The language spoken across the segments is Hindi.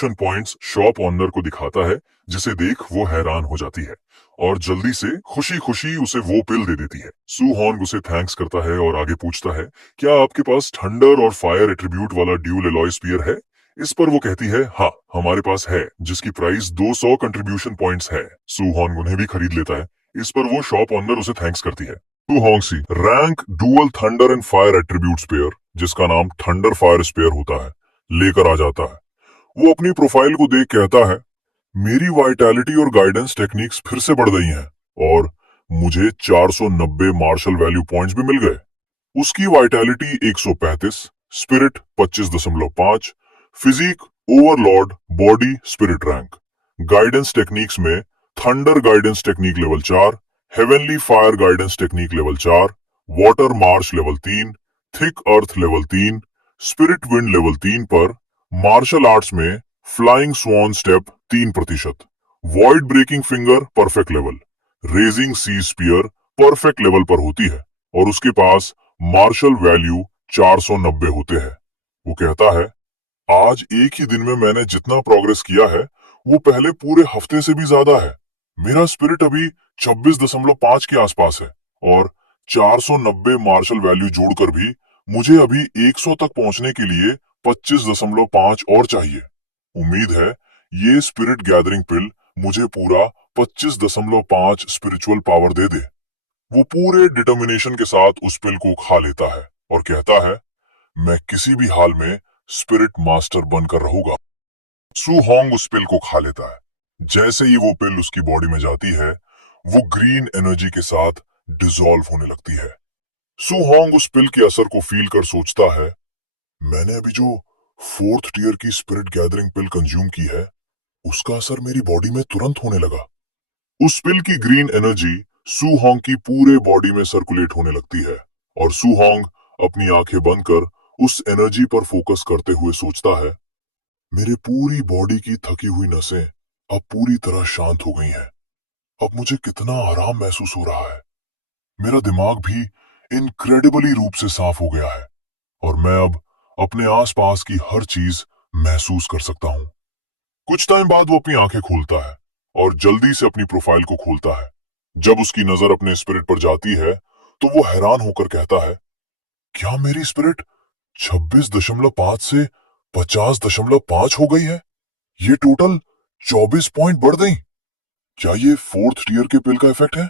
कंट्रीब्यूशन पॉइंट्स शॉप ओनर को दिखाता है, जिसे देख वो हैरान हो जाती है और जल्दी से खुशी खुशी उसे वो पिल दे देती है। सू हॉन्ग उसे थैंक्स करता है और आगे पूछता है, क्या आपके पास थंडर और फायर एट्रीब्यूट वाला ड्यूल एलॉय स्पीयर है? इस पर वो कहती है, हाँ हमारे पास है, जिसकी प्राइस 200 कंट्रीब्यूशन पॉइंट्स है। सू हॉन्ग उन्हें भी खरीद लेता है। इस पर वो शॉप ओनर उसे थैंक्स करती है। Su Hong C rank dual thunder and fire attribute spear, जिसका नाम थंडर फायर स्पेयर होता है, लेकर आ जाता है। वो अपनी प्रोफाइल को देख कहता है, मेरी वाइटैलिटी और गाइडेंस टेक्निक्स फिर से बढ़ गई हैं और मुझे 490 मार्शल वैल्यू पॉइंट्स भी मिल गए। उसकी vitality 135, spirit 25.5, physique overlord, body spirit rank. Guidance techniques में thunder guidance technique level 4, heavenly fire guidance technique level 4, water marsh level 3, thick earth level 3, spirit wind level 3 पर। मार्शल आर्ट्स में flying swan step 3%, void breaking finger perfect level, raging sea spear perfect level पर होती है और उसके पास मार्शल वैल्यू 490 होते हैं। वो कहता है, आज एक ही दिन में मैंने जितना प्रोग्रेस किया है वो पहले पूरे हफ्ते से भी ज्यादा है। मेरा स्पिरिट अभी 26.5 के आसपास है और 490 मार्शल वैल्यू जोड़कर भी मुझे अभी 100 तक पहुंचने के लिए 25.5 और चाहिए। उम्मीद है ये स्पिरिट गैदरिंग पिल मुझे पूरा 25.5 स्पिरिचुअल पावर दे दे। वो पूरे डिटर्मिनेशन के साथ उस पिल को खा लेता है और कहता है, मैं किसी भी हाल में स्पिरिट मास्टर बनकर रहूंगा। सू हॉन्ग उस पिल को खा लेता है। जैसे ही वो पिल उसकी बॉडी में जाती है, वो ग्रीन एनर्जी के साथ डिसॉल्व होने लगती है। सू हॉन्ग उस पिल के असर को फील कर सोचता है, मैंने अभी जो 4th टियर की स्पिरिट गैदरिंग पिल कंज्यूम की है, उसका असर मेरी बॉडी में तुरंत होने लगा। उस पिल की ग्रीन एनर्जी सू हॉन्ग की पूरे बॉडी में सर्कुलेट होने लगती है और सू हॉन्ग अपनी आंखें बंद कर उस एनर्जी पर फोकस करते हुए सोचता है, मेरे पूरी बॉडी की थकी हुई नसें अब पूरी तरह शांत हो गई हैं। अब मुझे कितना आराम महसूस हो रहा है। मेरा दिमाग भी इनक्रेडिबली रूप से साफ हो गया है और मैं अब अपने आसपास की हर चीज महसूस कर सकता हूँ। कुछ टाइम बाद वो अपनी आंखें खोलता है और जल्दी से अपनी प्रोफाइल को खोलता है। जब उसकी नजर अपने स्पिरिट पर जाती है तो वो हैरान होकर कहता है, क्या मेरी स्पिरिट 26.5 से 50.5 हो गई है? ये टोटल 24 पॉइंट बढ़ गई। क्या ये 4th टियर के पिल का इफेक्ट है?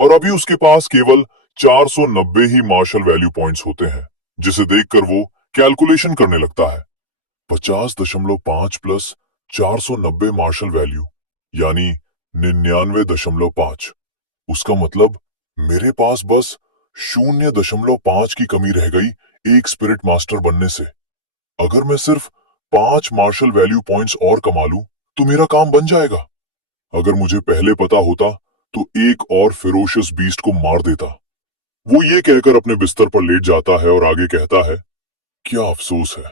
और अभी उसके पास केवल 490 ही मार्शल वैल्यू पॉइंट्स होते हैं, जिसे देखकर वो कैलकुलेशन करने लगता है। 50.5 प्लस 490 मार्शल वैल्यू यानी 99.5। उसका मतलब मेरे पास बस 0.5 की कमी रह गई एक स्पिरिट मास्टर बनने से। अगर मैं सिर्फ 5 मार्शल वैल्यू पॉइंट्स और कमा लूं तो मेरा काम बन जाएगा। अगर मुझे पहले पता होता तो एक और फेरोशियस बीस्ट को मार देता। वो ये कहकर अपने बिस्तर पर लेट जाता है और आगे कहता है, क्या अफसोस है,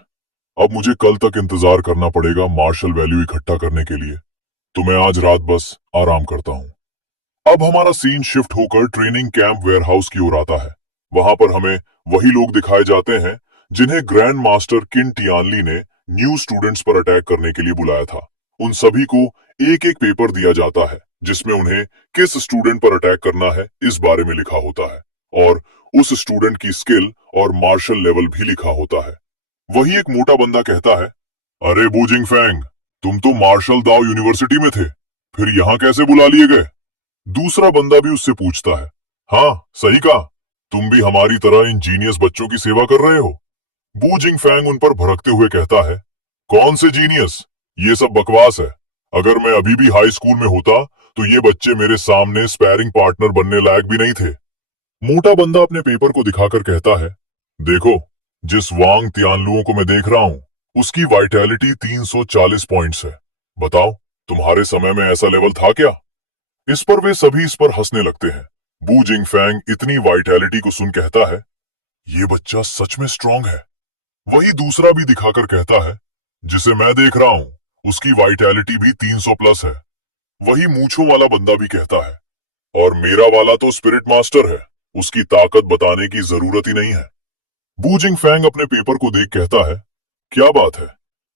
अब मुझे कल तक इंतजार करना पड़ेगा मार्शल वैल्यू इकट्ठा करने के लिए, तो मैं आज रात बस आराम करता हूँ। अब हमारा सीन शिफ्ट होकर ट्रेनिंग कैंप वेयरहाउस की ओर आता है। वहां पर हमें वही लोग दिखाए जाते हैं जिन्हें ग्रैंड मास्टर किन टियानली ने न्यू स्टूडेंट्स पर अटैक करने के लिए बुलाया था। उन सभी को एक एक पेपर दिया जाता है जिसमें उन्हें किस स्टूडेंट पर अटैक करना है इस बारे में लिखा होता है और उस स्टूडेंट की स्किल और मार्शल लेवल भी लिखा होता है। वही एक मोटा बंदा कहता है, अरे बूजिंग फैंग, तुम तो मार्शल दाओ यूनिवर्सिटी में थे, फिर यहाँ कैसे बुला लिए गए? दूसरा बंदा भी उससे पूछता है, हाँ सही कहा, तुम भी हमारी तरह इन जीनियस बच्चों की सेवा कर रहे हो। बू जिंग फैंग उन पर भड़कते हुए कहता है, कौन से जीनियस, ये सब बकवास है। अगर मैं अभी भी हाई स्कूल में होता तो ये बच्चे मेरे सामने स्पैरिंग पार्टनर बनने लायक भी नहीं थे। मोटा बंदा अपने पेपर को दिखाकर कहता है, देखो, जिस वांग तियानलुओं को मैं देख रहा हूँ उसकी वाइटैलिटी 340 पॉइंट्स है। बताओ, तुम्हारे समय में ऐसा लेवल था क्या? इस पर वे सभी इस पर हंसने लगते हैं। बू जिंग फैंग इतनी वाइटैलिटी को सुन कहता है, ये बच्चा सच में स्ट्रांग है। वही दूसरा भी दिखाकर कहता है, जिसे मैं देख रहा हूं उसकी वाइटैलिटी भी 300 प्लस है। वही मूंछों वाला बंदा भी कहता है, और मेरा वाला तो स्पिरिट मास्टर है, उसकी ताकत बताने की जरूरत ही नहीं है। बू जिंग फैंग अपने पेपर को देख कहता है, क्या बात है,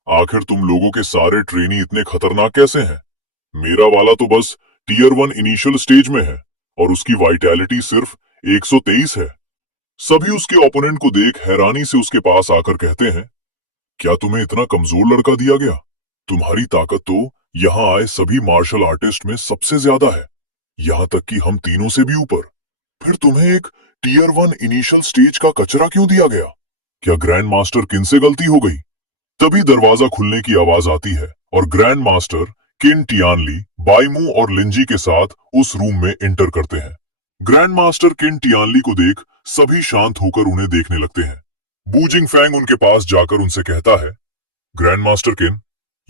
आखिर तुम लोगों के सारे ट्रेनी इतने खतरनाक कैसे हैं? मेरा वाला तो बस टीयर 1 इनिशियल स्टेज में है और उसकी वाइटैलिटी सिर्फ 123 है। सभी उसके ओपोनेंट को देख हैरानी से उसके पास आकर कहते हैं, क्या तुम्हें इतना कमजोर लड़का दिया गया? तुम्हारी ताकत तो यहाँ आए सभी मार्शल आर्टिस्ट में सबसे ज्यादा है, यहाँ तक कि हम तीनों से भी ऊपर। फिर तुम्हें एक टीयर 1 इनिशियल स्टेज का कचरा क्यों दिया गया? क्या ग्रैंड मास्टर किन से गलती हो गई? तभी दरवाजा खुलने की आवाज आती है और ग्रैंड मास्टर किन टियानली, बाइमू और लिंजी के साथ उस रूम में एंटर करते हैं। ग्रैंड मास्टर किन टियानली को देख सभी शांत होकर उन्हें देखने लगते हैं। बू जिंगफैंग उनके पास जाकर उनसे कहता है, ग्रैंड मास्टर किन,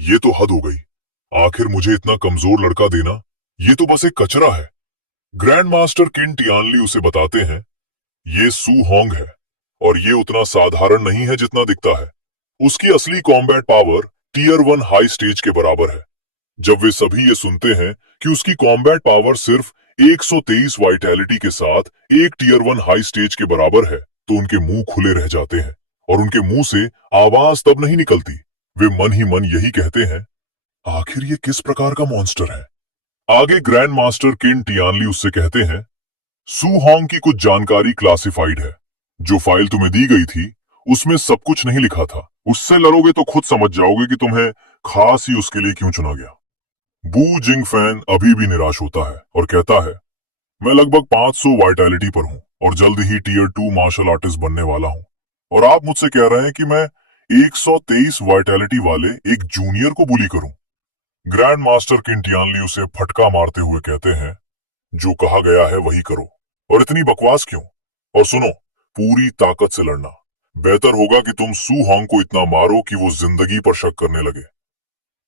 ये तो हद हो गई। आखिर मुझे इतना कमजोर लड़का देना, ये तो बस एक कचरा है। ग्रैंड मास्टर किन टियानली उसे बताते हैं, ये सू होंग है और ये उतना साधारण नहीं है जितना दिखता है। उसकी असली combat power tier 1 high stage के बराबर है। जब वे सभी ये सुनते हैं कि उसकी कॉम्बैट पावर सिर्फ 123 वाइटैलिटी के साथ एक टीयर 1 हाई स्टेज के बराबर है, तो उनके मुंह खुले रह जाते हैं और उनके मुंह से आवाज तब नहीं निकलती। वे मन ही मन यही कहते हैं, आखिर ये किस प्रकार का मॉन्स्टर है? आगे ग्रैंड मास्टर किन टियानली उससे कहते हैं, सू होंग की कुछ जानकारी क्लासिफाइड है। जो फाइल तुम्हें दी गई थी उसमें सब कुछ नहीं लिखा था। उससे लड़ोगे तो खुद समझ जाओगे कि तुम्हें खास ही उसके लिए क्यों चुना गया। बू जिंगफैन अभी भी निराश होता है और कहता है, मैं लगभग 500 वाइटैलिटी पर हूं और जल्द ही टीयर 2 मार्शल आर्टिस्ट बनने वाला हूं, और आप मुझसे कह रहे हैं कि मैं 123 वाइटैलिटी वाले एक जूनियर को बुली करूं। ग्रैंड मास्टर किंटियानली उसे फटका मारते हुए कहते हैं, जो कहा गया है वही करो, और इतनी बकवास क्यों? और सुनो, पूरी ताकत से लड़ना। बेहतर होगा कि तुम सू होंग को इतना मारो कि वो जिंदगी पर शक करने लगे।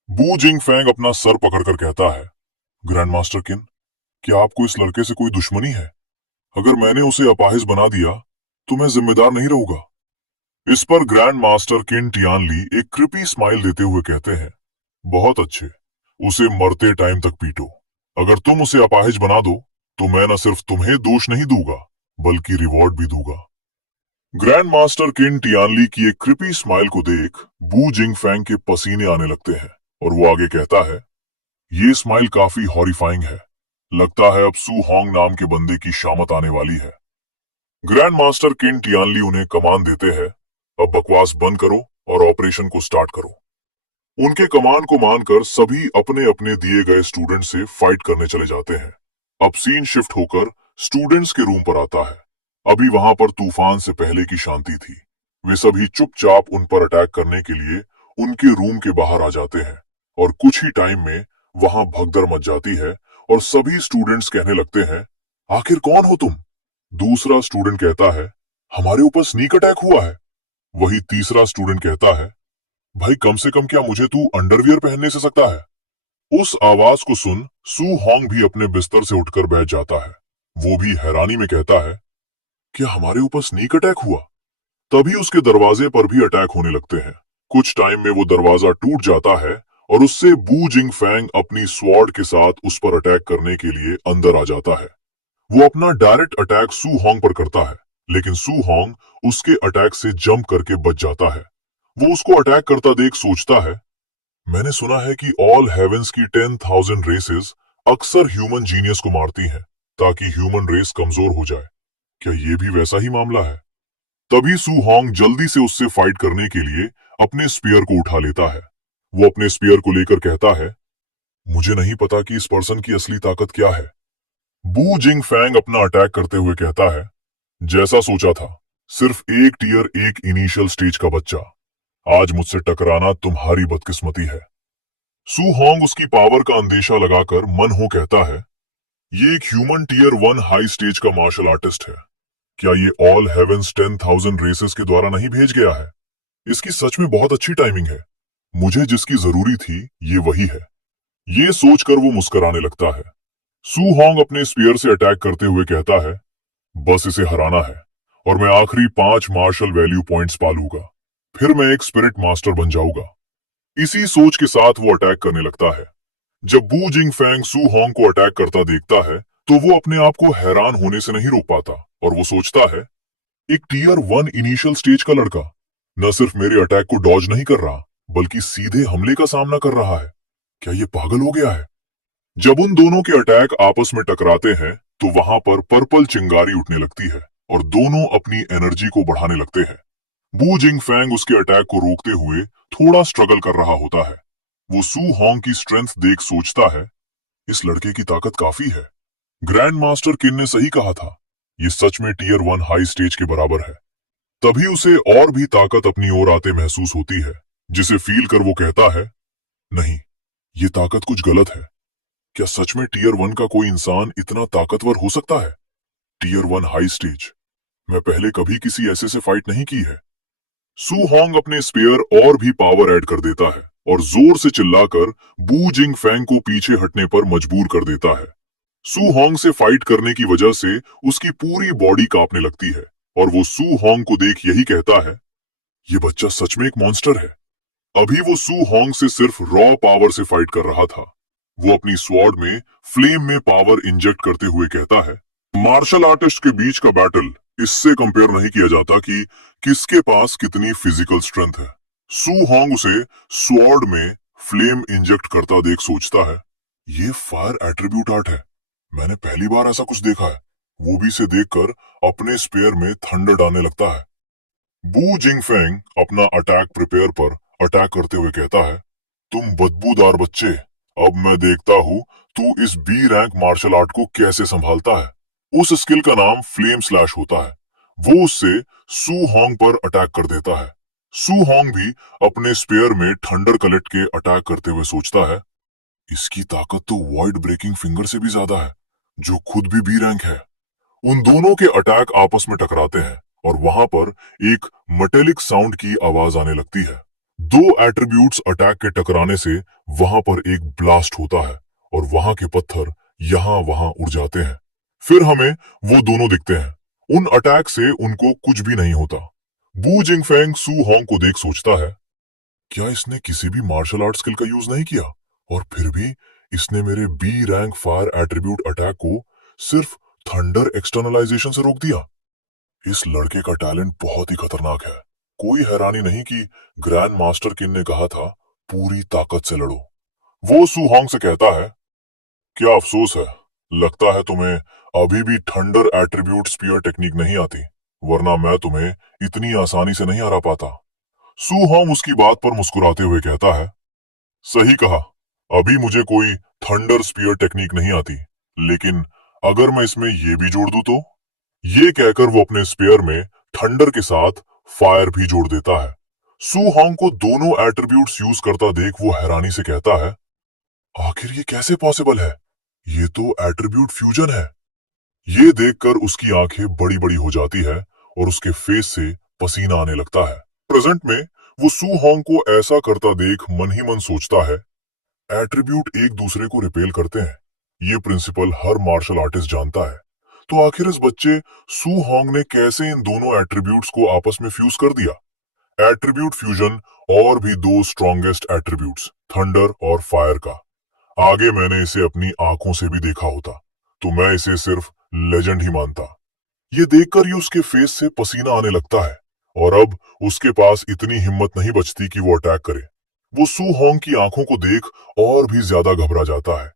बू जिंगफैंग अपना सर पकड़कर कहता है, ग्रैंड मास्टर किन, क्या आपको इस लड़के से कोई दुश्मनी है? अगर मैंने उसे अपाहिज बना दिया तो मैं जिम्मेदार नहीं रहूंगा। इस पर ग्रैंड मास्टर किन टियानली एक क्रिपी स्माइल देते हुए कहते हैं, बहुत अच्छे, उसे मरते टाइम तक पीटो। अगर तुम उसे अपाहिज बना दो तो मैं न सिर्फ तुम्हें दोष नहीं दूंगा बल्कि रिवॉर्ड भी दूंगा। ग्रैंड मास्टर किन टियानली की एक क्रिपी स्माइल को देख बू जिंगफैंग के पसीने आने लगते हैं और वो आगे कहता है, ये स्माइल काफी हॉरिफाइंग है। लगता है अब सू होंग नाम के बंदे की शामत आने वाली है। ग्रैंड मास्टर किन टियानली उन्हें कमान देते हैं, अब बकवास बंद करो और ऑपरेशन को स्टार्ट करो। उनके कमान को मानकर सभी अपने अपने दिए गए स्टूडेंट से फाइट करने चले जाते हैं। अब सीन शिफ्ट होकर स्टूडेंट्स के रूम पर आता है। अभी वहां पर तूफान से पहले की शांति थी। वे सभी चुपचाप उन पर अटैक करने के लिए उनके रूम के बाहर आ जाते हैं और कुछ ही टाइम में वहां भगदड़ मच जाती है और सभी स्टूडेंट्स कहने लगते हैं, आखिर कौन हो तुम? दूसरा स्टूडेंट कहता है, हमारे ऊपर स्नीक अटैक हुआ है। वही तीसरा स्टूडेंट कहता है, भाई कम से कम क्या मुझे तू अंडरवियर पहनने से सकता है? उस आवाज को सुन सू होंग भी अपने बिस्तर से उठकर बैठ जाता है। वो भी हैरानी में कहता है, क्या हमारे ऊपर स्नीक अटैक हुआ? तभी उसके दरवाजे पर भी अटैक होने लगते हैं। कुछ टाइम में वो दरवाजा टूट जाता है और उससे बू जिंगफैंग अपनी स्वॉर्ड के साथ उस पर अटैक करने के लिए अंदर आ जाता है। वो अपना डायरेक्ट अटैक सू होंग पर करता है, लेकिन सू होंग उसके अटैक से जंप करके बच जाता है। वो उसको अटैक करता देख सोचता है, मैंने सुना है कि ऑल हेवेंस की 10,000 रेसेस अक्सर ह्यूमन जीनियस को मारती हैं ताकि ह्यूमन रेस कमजोर हो जाए। क्या ये भी वैसा ही मामला है? तभी सू होंग जल्दी से उससे फाइट करने के लिए अपने स्पीयर को उठा लेता है। वो अपने स्पीयर को लेकर कहता है, मुझे नहीं पता कि इस पर्सन की असली ताकत क्या है। बू जिंगफैंग अपना अटैक करते हुए कहता है, जैसा सोचा था, सिर्फ एक टीयर एक इनिशियल स्टेज का बच्चा, आज मुझसे टकराना तुम्हारी बदकिस्मती है। सू होंग उसकी पावर का अंदेशा लगाकर मन हो कहता है, ये एक ह्यूमन टीयर 1 हाई स्टेज का मार्शल आर्टिस्ट है। क्या ये ऑल हेवेंस 10,000 रेसेस के द्वारा नहीं भेज गया है? इसकी सच में बहुत अच्छी टाइमिंग है। मुझे जिसकी जरूरी थी ये वही है। ये सोचकर वो मुस्कुराने लगता है। सू होंग अपने स्पीयर से अटैक करते हुए कहता है, बस इसे हराना है और मैं आखिरी 5 मार्शल वैल्यू पॉइंट्स पालूंगा, फिर मैं एक स्पिरिट मास्टर बन जाऊंगा। इसी सोच के साथ वो अटैक करने लगता है। जब बू जिंगफैंग सू होंग को अटैक करता देखता है तो वो अपने आप को हैरान होने से नहीं रोक पाता और वो सोचता है, एक टीयर 1 इनिशियल स्टेज का लड़का न सिर्फ मेरे अटैक को डॉज नहीं कर रहा बल्कि सीधे हमले का सामना कर रहा है। क्या ये पागल हो गया है? जब उन दोनों के अटैक आपस में टकराते हैं तो वहां पर पर्पल चिंगारी उठने लगती है और दोनों अपनी एनर्जी को बढ़ाने लगते हैं। बू जिंग फैंग उसके अटैक को रोकते हुए थोड़ा स्ट्रगल कर रहा होता है। वो सू होंग की स्ट्रेंथ देख सोचता है, इस लड़के की ताकत काफी है। ग्रैंड मास्टर किन ने सही कहा था, ये सच में टीयर 1 हाई स्टेज के बराबर है। तभी उसे और भी ताकत अपनी ओर आते महसूस होती है, जिसे फील कर वो कहता है, नहीं, ये ताकत कुछ गलत है। क्या सच में टीयर 1 का कोई इंसान इतना ताकतवर हो सकता है? टीयर 1 हाई स्टेज, मैं पहले कभी किसी ऐसे से फाइट नहीं की है। सू होंग अपने स्पेयर और भी पावर ऐड कर देता है और जोर से चिल्लाकर बू जिंग फैंग को पीछे हटने पर मजबूर कर देता है। सू होंग से फाइट करने की वजह से उसकी पूरी बॉडी कांपने लगती है और वो सू होंग को देख यही कहता है, ये बच्चा सच में एक मॉन्स्टर है। अभी वो सू होंग से सिर्फ रॉ पावर से फाइट कर रहा था। वो अपनी स्वॉर्ड में फ्लेम में पावर इंजेक्ट करते हुए कहता है, मार्शल आर्टिस्ट के बीच का बैटल इससे कंपेयर नहीं किया जाता कि किसके पास कितनी फिजिकल स्ट्रेंथ है। सू होंग उसे स्वॉर्ड में फ्लेम इंजेक्ट करता देख सोचता है, ये फायर एट्रीब्यूट आर्ट है। मैंने पहली बार ऐसा कुछ देखा है। वो भी इसे देखकर अपने स्पेयर में थंडर डालने लगता है। बू जिंगफेंग अपना अटैक प्रिपेयर पर अटैक करते हुए कहता है, तुम बदबूदार बच्चे, अब मैं देखता हूँ तू इस बी रैंक मार्शल आर्ट को कैसे संभालता है। उस स्किल का नाम फ्लेम स्लैश होता है। वो उससे सू होंग पर अटैक कर देता है। सू होंग भी अपने स्पेयर में थंडर कलेक्ट के अटैक करते हुए सोचता है, इसकी ताकत तो वॉइड ब्रेकिंग फिंगर से भी ज्यादा है, जो खुद भी बी रैंक है। उन दोनों के अटैक आपस में टकराते हैं और वहां पर एक मेटेलिक साउंड की आवाज आने लगती है। दो एट्रीब्यूट्स अटैक के टकराने से वहां पर एक ब्लास्ट होता है और वहां के पत्थर यहां वहां उड़ जाते हैं। फिर हमें वो दोनों दिखते हैं। उन अटैक से उनको कुछ भी नहीं होता। बू जिंगफेंग सू होंग को देख सोचता है, क्या इसने किसी भी मार्शल आर्ट स्किल का यूज नहीं किया और फिर भी इसने मेरे B rank fire attribute attack को सिर्फ थंडर एक्सटर्नलाइजेशन से रोक दिया। इस लड़के का टैलेंट बहुत ही खतरनाक है। कोई हैरानी नहीं कि ग्रैंड मास्टर किन ने कहा था, पूरी ताकत से लड़ो। वो सू होंग से कहता है, क्या अफसोस है, लगता है तुम्हें अभी भी थंडर एट्रीब्यूट स्पीयर टेक्निक नहीं आती, वरना मैं तुम्हें इतनी आसानी से नहीं हरा पाता। सू होंग उसकी बात पर मुस्कुराते हुए कहता है, सही कहा, अभी मुझे कोई थंडर स्पीयर टेक्निक नहीं आती, लेकिन अगर मैं इसमें ये भी जोड़ दूं तो। ये कहकर वो अपने स्पेयर में थंडर के साथ फायर भी जोड़ देता है। सू होंग को दोनों एट्रीब्यूट्स यूज करता देख वो हैरानी से कहता है, आखिर ये कैसे पॉसिबल है? ये तो एट्रीब्यूट फ्यूजन है। ये देखकर उसकी आंखें बड़ी बड़ी हो जाती है और उसके फेस से पसीना आने लगता है। प्रेजेंट में वो सू होंग को ऐसा करता देख मन ही मन सोचता है, एट्रीब्यूट एक दूसरे को रिपेल करते हैं, ये प्रिंसिपल हर मार्शल आर्टिस्ट जानता है। तो आखिर इस बच्चे सू होंग ने कैसे इन दोनों एट्रीब्यूट्स को आपस में फ्यूज कर दिया? एट्रीब्यूट फ्यूजन और भी दो स्ट्रॉन्गेस्ट एट्रीब्यूट्स, थंडर और फायर का, आगे मैंने इसे अपनी आंखों से भी देखा होता तो मैं इसे सिर्फ लेजेंड ही मानता। ये देखकर ही उसके फेस से पसीना आने लगता है और अब उसके पास इतनी हिम्मत नहीं बचती कि वो अटैक करे। वो सू होंग की आंखों को देख और भी ज्यादा घबरा जाता है।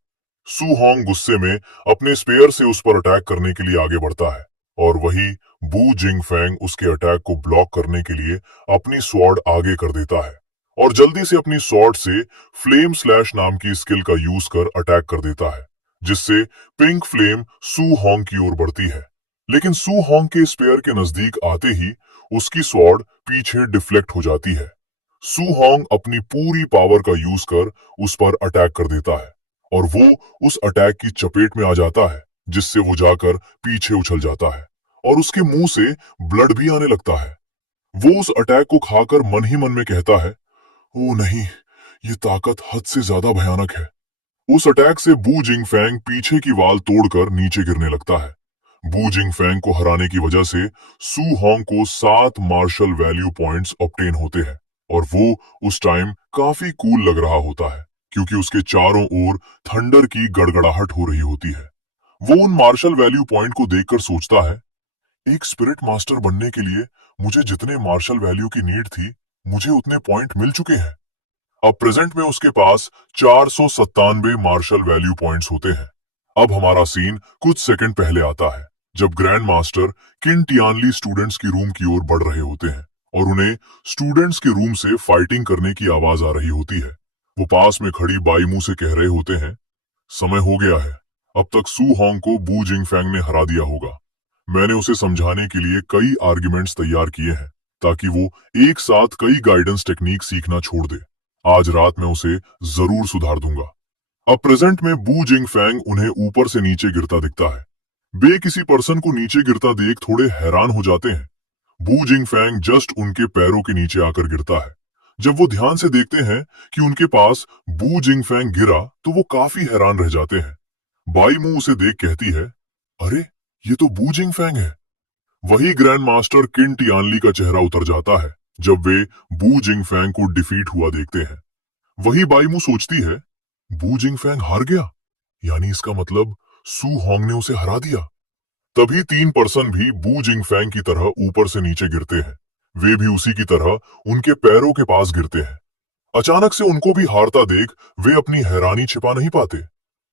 सू होंग गुस्से में अपने स्पेयर से उस पर अटैक करने के लिए आगे बढ़ता है और वही बू जिंग फैंग उसके अटैक को ब्लॉक करने के लिए अपनी स्वॉर्ड आगे कर देता है और जल्दी से अपनी स्वॉर्ड से फ्लेम स्लैश नाम की स्किल का यूज कर अटैक कर देता है, जिससे पिंक फ्लेम सू होंग की ओर बढ़ती है। लेकिन सू होंग के स्पेयर के नजदीक आते ही उसकी स्वॉर्ड पीछे डिफ्लेक्ट हो जाती है। सू होंग अपनी पूरी पावर का यूज कर उस पर अटैक कर देता है और वो उस अटैक की चपेट में आ जाता है, जिससे वो जाकर पीछे उछल जाता है और उसके मुंह से ब्लड भी आने लगता है। वो उस अटैक को खाकर मन ही मन में कहता है, ओ नहीं, ये ताकत हद से ज्यादा भयानक है। उस अटैक से बू जिंगफैंग पीछे की वाल तोड़कर नीचे गिरने लगता है। बू जिंगफैंग को हराने की वजह से सू होंग को 7 मार्शल वैल्यू पॉइंट्स ऑब्टेन होते हैं और वो उस टाइम काफी कूल लग रहा होता है, क्योंकि उसके चारों ओर थंडर की गड़गड़ाहट हो रही होती है। वो उन मार्शल वैल्यू पॉइंट को देखकर सोचता है, एक स्पिरिट मास्टर बनने के लिए मुझे जितने मार्शल वैल्यू की नीड थी, मुझे उतने पॉइंट मिल चुके हैं। अब प्रेजेंट में उसके पास 497 मार्शल वैल्यू पॉइंट्स होते हैं। अब हमारा सीन कुछ सेकंड पहले आता है, जब ग्रैंड मास्टर किन टियानली स्टूडेंट्स की रूम की ओर बढ़ रहे होते हैं और उन्हें स्टूडेंट्स के रूम से फाइटिंग करने की आवाज आ रही होती है। वो पास में खड़ी बाईमू से कह रहे होते हैं, समय हो गया है, अब तक सू होंग को बू जिंगफैंग ने हरा दिया होगा। मैंने उसे समझाने के लिए कई आर्ग्यूमेंट्स तैयार किए हैं ताकि वो एक साथ कई गाइडेंस टेक्निक सीखना छोड़ दे। आज रात मैं उसे जरूर सुधार दूंगा। अब प्रेजेंट में बू जिंगफैंग उन्हें ऊपर से नीचे गिरता दिखता है। वे किसी पर्सन को नीचे गिरता देख थोड़े हैरान हो जाते हैं। बू जिंगफैंग जस्ट उनके पैरों के नीचे आकर गिरता है। जब वो ध्यान से देखते हैं कि उनके पास बू जिंगफैंग गिरा तो वो काफी हैरान रह जाते हैं। बाई मुंह उसे देख कहती है, अरे ये तो बू जिंगफैंग है। वही ग्रैंड मास्टर किन टियानली का चेहरा उतर जाता है जब वे बू जिंगफैंग को डिफीट हुआ देखते हैं। वही बाईमू सोचती है, बू जिंगफैंग हार गया, यानी इसका मतलब सू होंग ने उसे हरा दिया। तभी तीन पर्सन भी बू जिंगफैंग की तरह ऊपर से नीचे गिरते हैं। वे भी उसी की तरह उनके पैरों के पास गिरते हैं। अचानक से उनको भी हारता देख वे अपनी हैरानी छिपा नहीं पाते।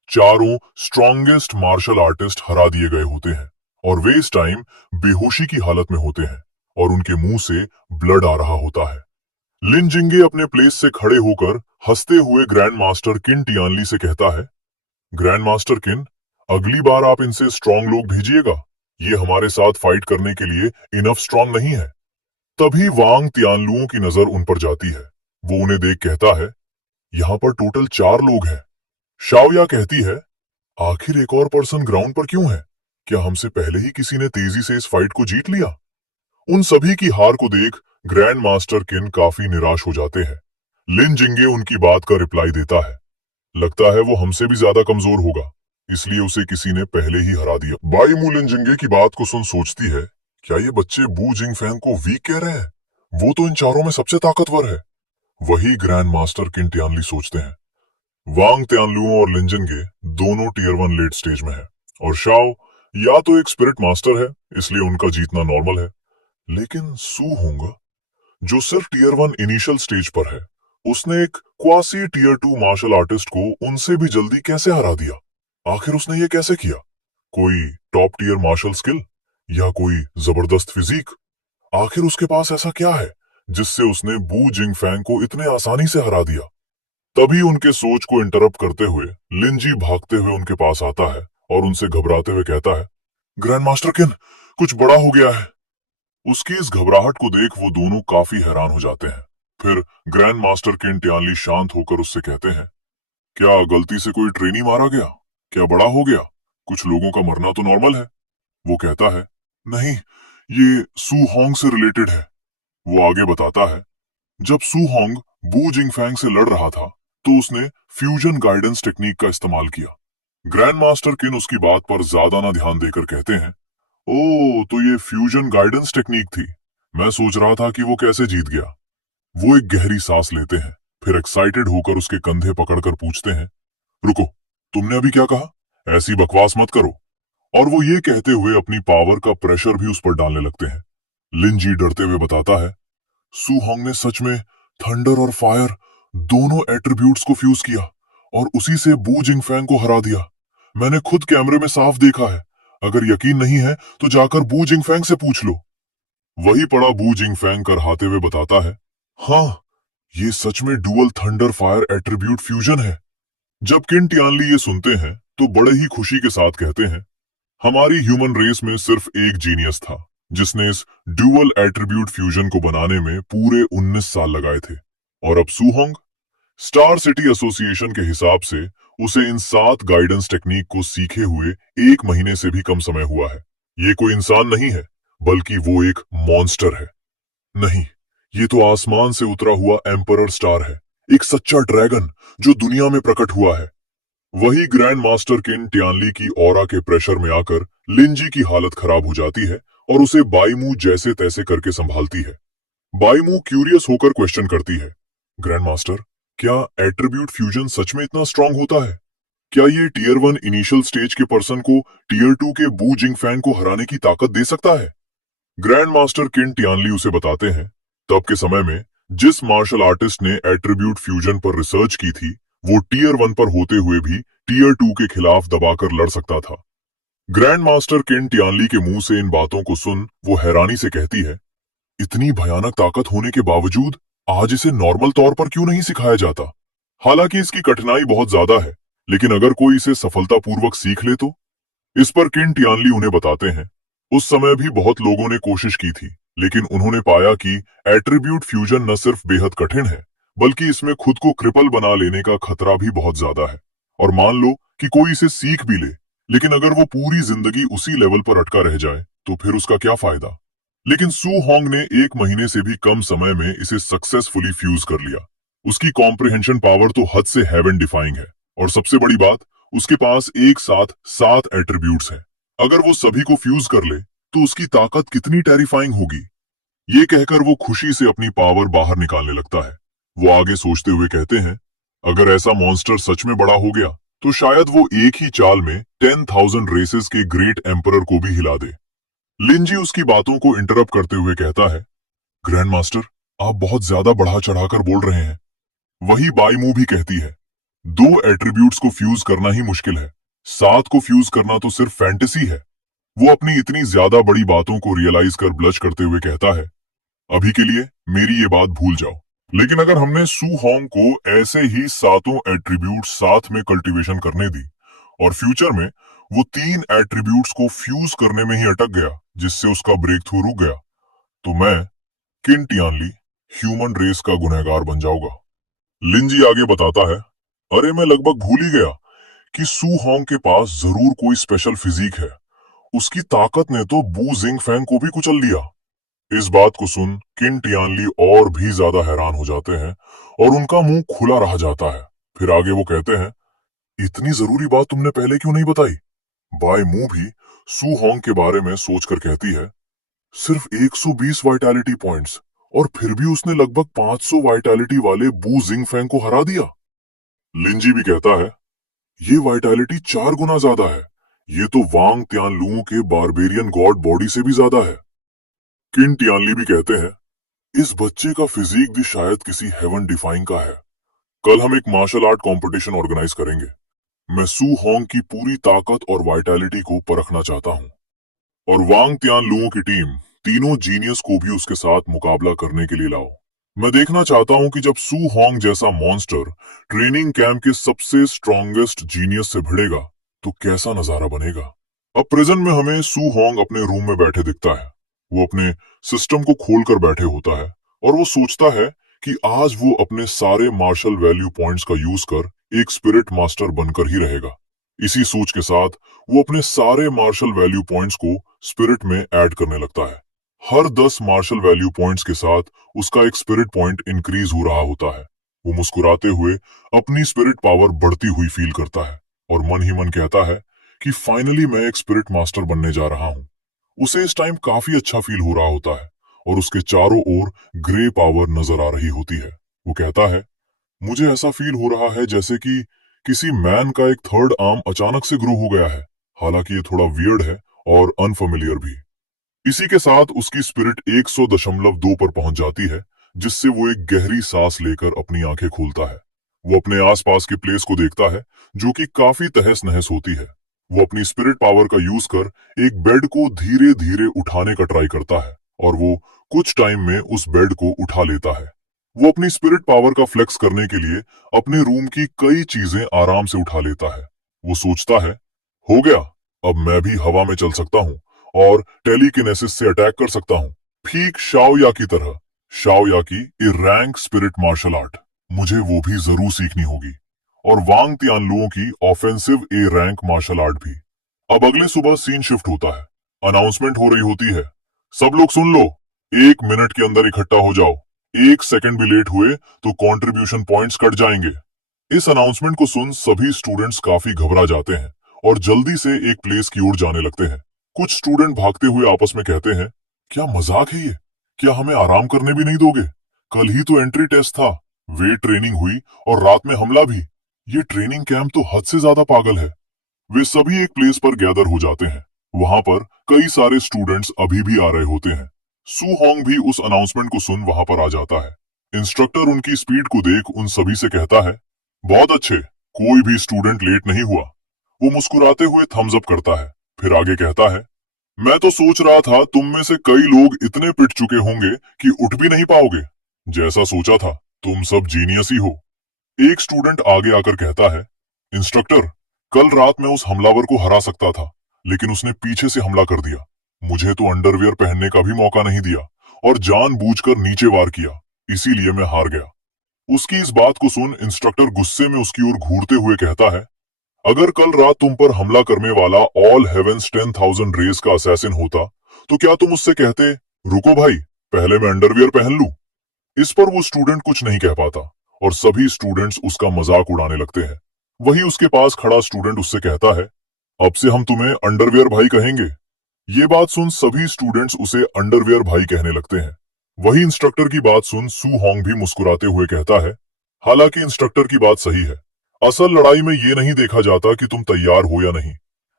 चारों स्ट्रॉन्गेस्ट मार्शल आर्टिस्ट हरा दिए गए होते हैं और वे इस टाइम बेहोशी की हालत में होते हैं और उनके मुंह से ब्लड आ रहा होता है। लिन जिंगे अपने प्लेस से खड़े होकर हंसते हुए ग्रैंड मास्टर किन टियानली से कहता है, ग्रैंड मास्टर किन, अगली बार आप इनसे स्ट्रांग लोग भेजिएगा। ये हमारे साथ फाइट करने के लिए इनफ स्ट्रांग नहीं है। तभी वांग तियानलुओं की नजर उन पर जाती है। वो उन्हें देख कहता है, यहाँ पर टोटल 4 लोग हैं। शाओया कहती है, आखिर एक और पर्सन ग्राउंड पर क्यों है? क्या हमसे पहले ही किसी ने तेजी से इस फाइट को जीत लिया? उन सभी की हार को देख ग्रैंड मास्टर किन काफी निराश हो जाते हैं। लिन जिंगे उनकी बात का रिप्लाई देता है, लगता है वो हमसे भी ज्यादा कमजोर होगा, इसलिए उसे किसी ने पहले ही हरा दिया। बाई मू लिन जिंगे की बात को सुन सोचती है, क्या ये बच्चे बू जिंगफैंग को वीक कह रहे हैं? वो तो इन चारों में सबसे ताकतवर है। वही ग्रैंड मास्टर किन टियानली सोचते हैं। वांग तियानलुओ और लिन जिंगे दोनों टीयर 1 लेट स्टेज में है और शाओ या तो एक स्पिरिट मास्टर है, इसलिए उनका जीतना नॉर्मल है। लेकिन सू होंगा जो सिर्फ टीयर 1 इनिशियल स्टेज पर है, उसने एक क्वासी टीयर 2 मार्शल आर्टिस्ट को उनसे भी जल्दी कैसे हरा दिया? आखिर उसने ये कैसे किया? कोई टॉप टीयर मार्शल स्किल या कोई जबरदस्त फिजिक? आखिर उसके पास ऐसा क्या है जिससे उसने बू जिंगफैंग को इतने आसानी से हरा दिया? तभी उनके सोच को इंटरप्ट करते हुए लिनजी भागते हुए उनके पास आता है और उनसे घबराते हुए कहता है, ग्रैंड मास्टर किन, कुछ बड़ा हो गया है। उसकी इस घबराहट को देख वो दोनों काफी हैरान हो जाते हैं। फिर ग्रैंड मास्टर किन टियानली शांत होकर उससे कहते हैं, क्या गलती से कोई ट्रेनी मारा गया? क्या बड़ा हो गया? कुछ लोगों का मरना तो नॉर्मल है। वो कहता है, नहीं, ये सू होंग से रिलेटेड है। वो आगे बताता है, जब सू होंग बू जिंगफैंग से लड़ रहा था तो उसने फ्यूजन गाइडेंस टेक्निक का इस्तेमाल किया। ग्रैंड मास्टर किन उसकी बात पर ज्यादा ना ध्यान देकर कहते हैं, ओ तो ये फ्यूजन गाइडेंस टेक्निक थी। मैं सोच रहा था कि वो कैसे जीत गया। वो एक गहरी सांस लेते हैं, फिर एक्साइटेड होकर उसके कंधे पकड़कर पूछते हैं, रुको, तुमने अभी क्या कहा? ऐसी बकवास मत करो। और वो ये कहते हुए अपनी पावर का प्रेशर भी उस पर डालने लगते हैं। लिनजी डरते हुए बताता है, सू होंग ने सच में थंडर और फायर दोनों एट्रीब्यूट्स को फ्यूज किया और उसी से बू जिंगफैंग को हरा दिया। मैंने खुद कैमरे में साफ देखा है। अगर यकीन नहीं है तो जाकर बू जिंगफैंग से पूछ लो। वही पड़ा बू जिंगफैंग करहाते हुए बताता है, हाँ, ये सच में dual thunder fire attribute fusion है। जब किन टियानली ये सुनते हैं तो बड़े ही खुशी के साथ कहते हैं, हमारी ह्यूमन रेस में सिर्फ एक जीनियस था जिसने इस डुअल एट्रीब्यूट फ्यूजन को बनाने में पूरे 19 साल लगाए थे। और अब सू होंग, स्टार सिटी एसोसिएशन के हिसाब से उसे इन 7 गाइडेंस टेक्निक को सीखे हुए 1 महीने से भी कम समय हुआ है। ये कोई इंसान नहीं है, बल्कि वो एक मॉन्स्टर है। नहीं, ये तो आसमान से उतरा हुआ एम्परर स्टार है, एक सच्चा ड्रैगन जो दुनिया में प्रकट हुआ है। वही ग्रैंड मास्टर किन टियानली की ऑरा के प्रेशर में आकर लिनजी की हालत खराब हो जाती है और उसे बाईमू जैसे तैसे करके संभालती है। बाईमू क्यूरियस होकर क्वेश्चन करती है, ग्रैंड मास्टर, क्या एट्रीब्यूट फ्यूजन सच में इतना स्ट्रांग होता है? क्या ये टीयर 1 इनिशियल स्टेज के पर्सन को टीयर 2 के बू जिंगफैंग को हराने की ताकत दे सकता है? ग्रैंड मास्टर किन टियानली उसे बताते हैं, तब के समय में जिस मार्शल आर्टिस्ट ने एट्रीब्यूट फ्यूजन पर रिसर्च की थी, वो टीयर 1 पर होते हुए भी टीयर 2 के खिलाफ दबाकर लड़ सकता था। ग्रैंड मास्टर किन टियानली के मुंह से इन बातों को सुन वो हैरानी से कहती है, इतनी भयानक ताकत होने के बावजूद आज इसे नॉर्मल तौर पर क्यों नहीं सिखाया जाता? हालांकि इसकी कठिनाई बहुत ज्यादा है, लेकिन अगर कोई इसे सफलतापूर्वक सीख ले तो? इस पर किन टियानली उन्हें बताते हैं, उस समय भी बहुत लोगों ने कोशिश की थी, लेकिन उन्होंने पाया कि एट्रीब्यूट फ्यूजन न सिर्फ बेहद कठिन है, बल्कि इसमें खुद को क्रिपल बना लेने का खतरा भी बहुत ज्यादा है। और मान लो कि कोई इसे सीख भी ले, लेकिन अगर वो पूरी जिंदगी उसी लेवल पर अटका रह जाए, तो फिर उसका क्या फायदा? लेकिन सू होंग ने 1 महीने से भी कम समय में इसे सक्सेसफुली फ्यूज कर लिया। उसकी कॉम्प्रिहेंशन पावर तो हद से हेवन डिफाइंग है, और सबसे बड़ी बात, उसके पास एक साथ 7 एट्रीब्यूट्स हैं। अगर वो सभी को फ्यूज कर ले, तो उसकी ताकत कितनी टेरिफाइंग होगी। ये कहकर वो खुशी से अपनी पावर बाहर निकालने लगता है। वो आगे सोचते हुए कहते हैं, अगर ऐसा मॉन्स्टर सच में बड़ा हो गया, तो शायद वो एक ही चाल में 10,000 रेसेस के ग्रेट एम्परर को भी हिला दे। लिंजी उसकी बातों को इंटरप्ट करते हुए कहता है, ग्रैंड मास्टर, आप बहुत ज्यादा बढ़ा चढ़ाकर बोल रहे हैं। वही बाईमू भी कहती है, 2 एट्रीब्यूट्स को फ्यूज करना ही मुश्किल है, 7 को फ्यूज करना तो सिर्फ फैंटेसी है। वो अपनी इतनी ज्यादा बड़ी बातों को रियलाइज कर ब्लश करते हुए कहता है, अभी के लिए मेरी ये बात भूल जाओ। लेकिन अगर हमने सू होंग को ऐसे ही 7 एट्रीब्यूट साथ में कल्टीवेशन करने दी, और फ्यूचर में वो 3 एट्रीब्यूट्स को फ्यूज करने में ही अटक गया, जिससे उसका ब्रेक थ्रू रुक गया, तो मैं किन टियानली ह्यूमन रेस का गुनहगार बन जाऊंगा। लिंजी आगे बताता है, अरे मैं लगभग भूल ही गया कि सू होंग के पास जरूर कोई स्पेशल फिजिक है। उसकी ताकत ने तो बू जिंग फैंग को भी कुचल दिया। इस बात को सुन किन टियानली और भी ज्यादा हैरान हो जाते हैं, और उनका मुंह खुला रह जाता है। फिर आगे वो कहते हैं, इतनी जरूरी बात तुमने पहले क्यों नहीं बताई? बाय मुंह भी सू होंग के बारे में सोचकर कहती है, सिर्फ 120 वाइटैलिटी पॉइंट्स, और फिर भी उसने लगभग 500 वाइटैलिटी वाले बू जिंग फैंग को हरा दिया। लिंजी भी कहता है, ये वाइटैलिटी 4 गुना ज्यादा है। ये तो वांग त्यानलुओं के बारबेरियन गॉड बॉडी से भी ज्यादा है। किन टियानली भी कहते हैं, इस बच्चे का फिजिक भी शायद किसी हेवन डिफाइंग का है। कल हम एक मार्शल आर्ट कंपटीशन ऑर्गेनाइज करेंगे। मैं सू होंग की पूरी ताकत और वाइटैलिटी को परखना चाहता हूँ, और वांग त्यानलुओं की टीम तीनों जीनियस को भी उसके साथ मुकाबला करने के लिए लाओ। मैं देखना चाहता हूँ कि जब सू होंग जैसा मॉन्स्टर ट्रेनिंग कैंप के सबसे स्ट्रॉन्गेस्ट जीनियस से भिड़ेगा, तो कैसा नजारा बनेगा। अब प्रेजेंट में हमें सू होंग अपने रूम में बैठे दिखता है। वो अपने सिस्टम को खोलकर बैठे होता है, और वो सोचता है कि आज वो अपने सारे मार्शल वैल्यू पॉइंट्स का यूज कर एक स्पिरिट मास्टर बनकर ही रहेगा। इसी सोच के साथ वो अपने सारे मार्शल वैल्यू पॉइंट्स को स्पिरिट में ऐड करने लगता है। हर 10 मार्शल वैल्यू पॉइंट्स के साथ उसका एक स्पिरिट पॉइंट इंक्रीज हो रहा होता है। वो मुस्कुराते हुए अपनी स्पिरिट पावर बढ़ती हुई फील करता है, और मन ही मन कहता है कि फाइनली मैं एक स्पिरिट मास्टर बनने जा रहा हूँ। उसे इस टाइम काफी अच्छा फील हो रहा होता है, और उसके चारों ओर ग्रे पावर नजर आ रही होती है। वो कहता है, मुझे ऐसा फील हो रहा है जैसे कि किसी मैन का एक थर्ड आर्म अचानक से ग्रो हो गया है। हालांकि ये थोड़ा वियर्ड है और अनफेमिलियर भी। इसी के साथ उसकी स्पिरिट 100.2 पर पहुंच जाती है, जिससे वो एक गहरी सांस लेकर अपनी आंखें खोलता है। वो अपने आसपास के प्लेस को देखता है, जो कि काफी तहस नहस होती है। वो अपनी स्पिरिट पावर का यूज कर एक बेड को धीरे धीरे उठाने का ट्राई करता है, और वो कुछ टाइम में उस बेड को उठा लेता है। वो अपनी स्पिरिट पावर का फ्लेक्स करने के लिए अपने रूम की कई चीजें आराम से उठा लेता है। वो सोचता है, हो गया, अब मैं भी हवा में चल सकता हूँ और टेलीकिनेसिस से अटैक कर सकता हूँ, ठीक शाओया की तरह। शाओया की A rank spirit martial art मुझे वो भी जरूर सीखनी होगी, और वांग तियानलुओं की offensive A rank martial art भी। अब अगले सुबह सीन शिफ्ट होता है। अनाउंसमेंट हो रही होती है, सब लोग सुन लो, 1 मिनट के अंदर इकट्ठा हो जाओ। 1 सेकंड भी लेट हुए तो कंट्रीब्यूशन पॉइंट्स कट जाएंगे। इस अनाउंसमेंट को सुन सभी स्टूडेंट्स काफी घबरा जाते हैं, और जल्दी से एक प्लेस की ओर जाने लगते हैं। कुछ स्टूडेंट भागते हुए आपस में कहते हैं, क्या मजाक है ये? क्या हमें आराम करने भी नहीं दोगे? कल ही तो एंट्री टेस्ट था, वेट ट्रेनिंग हुई, और रात में हमला भी। ये ट्रेनिंग कैंप तो हद से ज्यादा पागल है। वे सभी एक प्लेस पर गैदर हो जाते हैं। वहां पर कई सारे स्टूडेंट्स अभी भी आ रहे होते हैं। सू होंग भी उस अनाउंसमेंट को सुन वहां पर आ जाता है। इंस्ट्रक्टर उनकी स्पीड को देख उन सभी से कहता है, बहुत अच्छे, कोई भी स्टूडेंट लेट नहीं हुआ। वो मुस्कुराते हुए थम्स अप करता है, फिर आगे कहता है, मैं तो सोच रहा था तुम में से कई लोग इतने पिट चुके होंगे कि उठ भी नहीं पाओगे। जैसा सोचा था, तुम सब जीनियस ही हो। एक स्टूडेंट आगे आकर कहता है, इंस्ट्रक्टर, कल रात मैं उस हमलावर को हरा सकता था, लेकिन उसने पीछे से हमला कर दिया। मुझे तो अंडरवियर पहनने का भी मौका नहीं दिया और जानबूझकर नीचे वार किया, इसीलिए मैं हार गया। उसकी इस बात को सुन इंस्ट्रक्टर गुस्से में उसकी ओर घूरते हुए कहता है, अगर कल रात तुम पर हमला करने वाला ऑल हेवेंस 10,000 रेस का असैसिन होता, तो क्या तुम उससे कहते, रुको भाई, पहले मैं अंडरवियर पहन लूं? इस पर वो स्टूडेंट कुछ नहीं कह पाता और सभी स्टूडेंट्स उसका मजाक उड़ाने लगते हैं। वही उसके पास खड़ा स्टूडेंट उससे कहता है, अब से हम तुम्हें अंडरवियर भाई कहेंगे। ये बात सुन सभी स्टूडेंट्स उसे अंडरवियर भाई कहने लगते हैं। वही इंस्ट्रक्टर की बात सुन सू होंग भी मुस्कुराते हुए कहता है, हालांकि इंस्ट्रक्टर की बात सही है। असल लड़ाई में ये नहीं देखा जाता कि तुम तैयार हो या नहीं,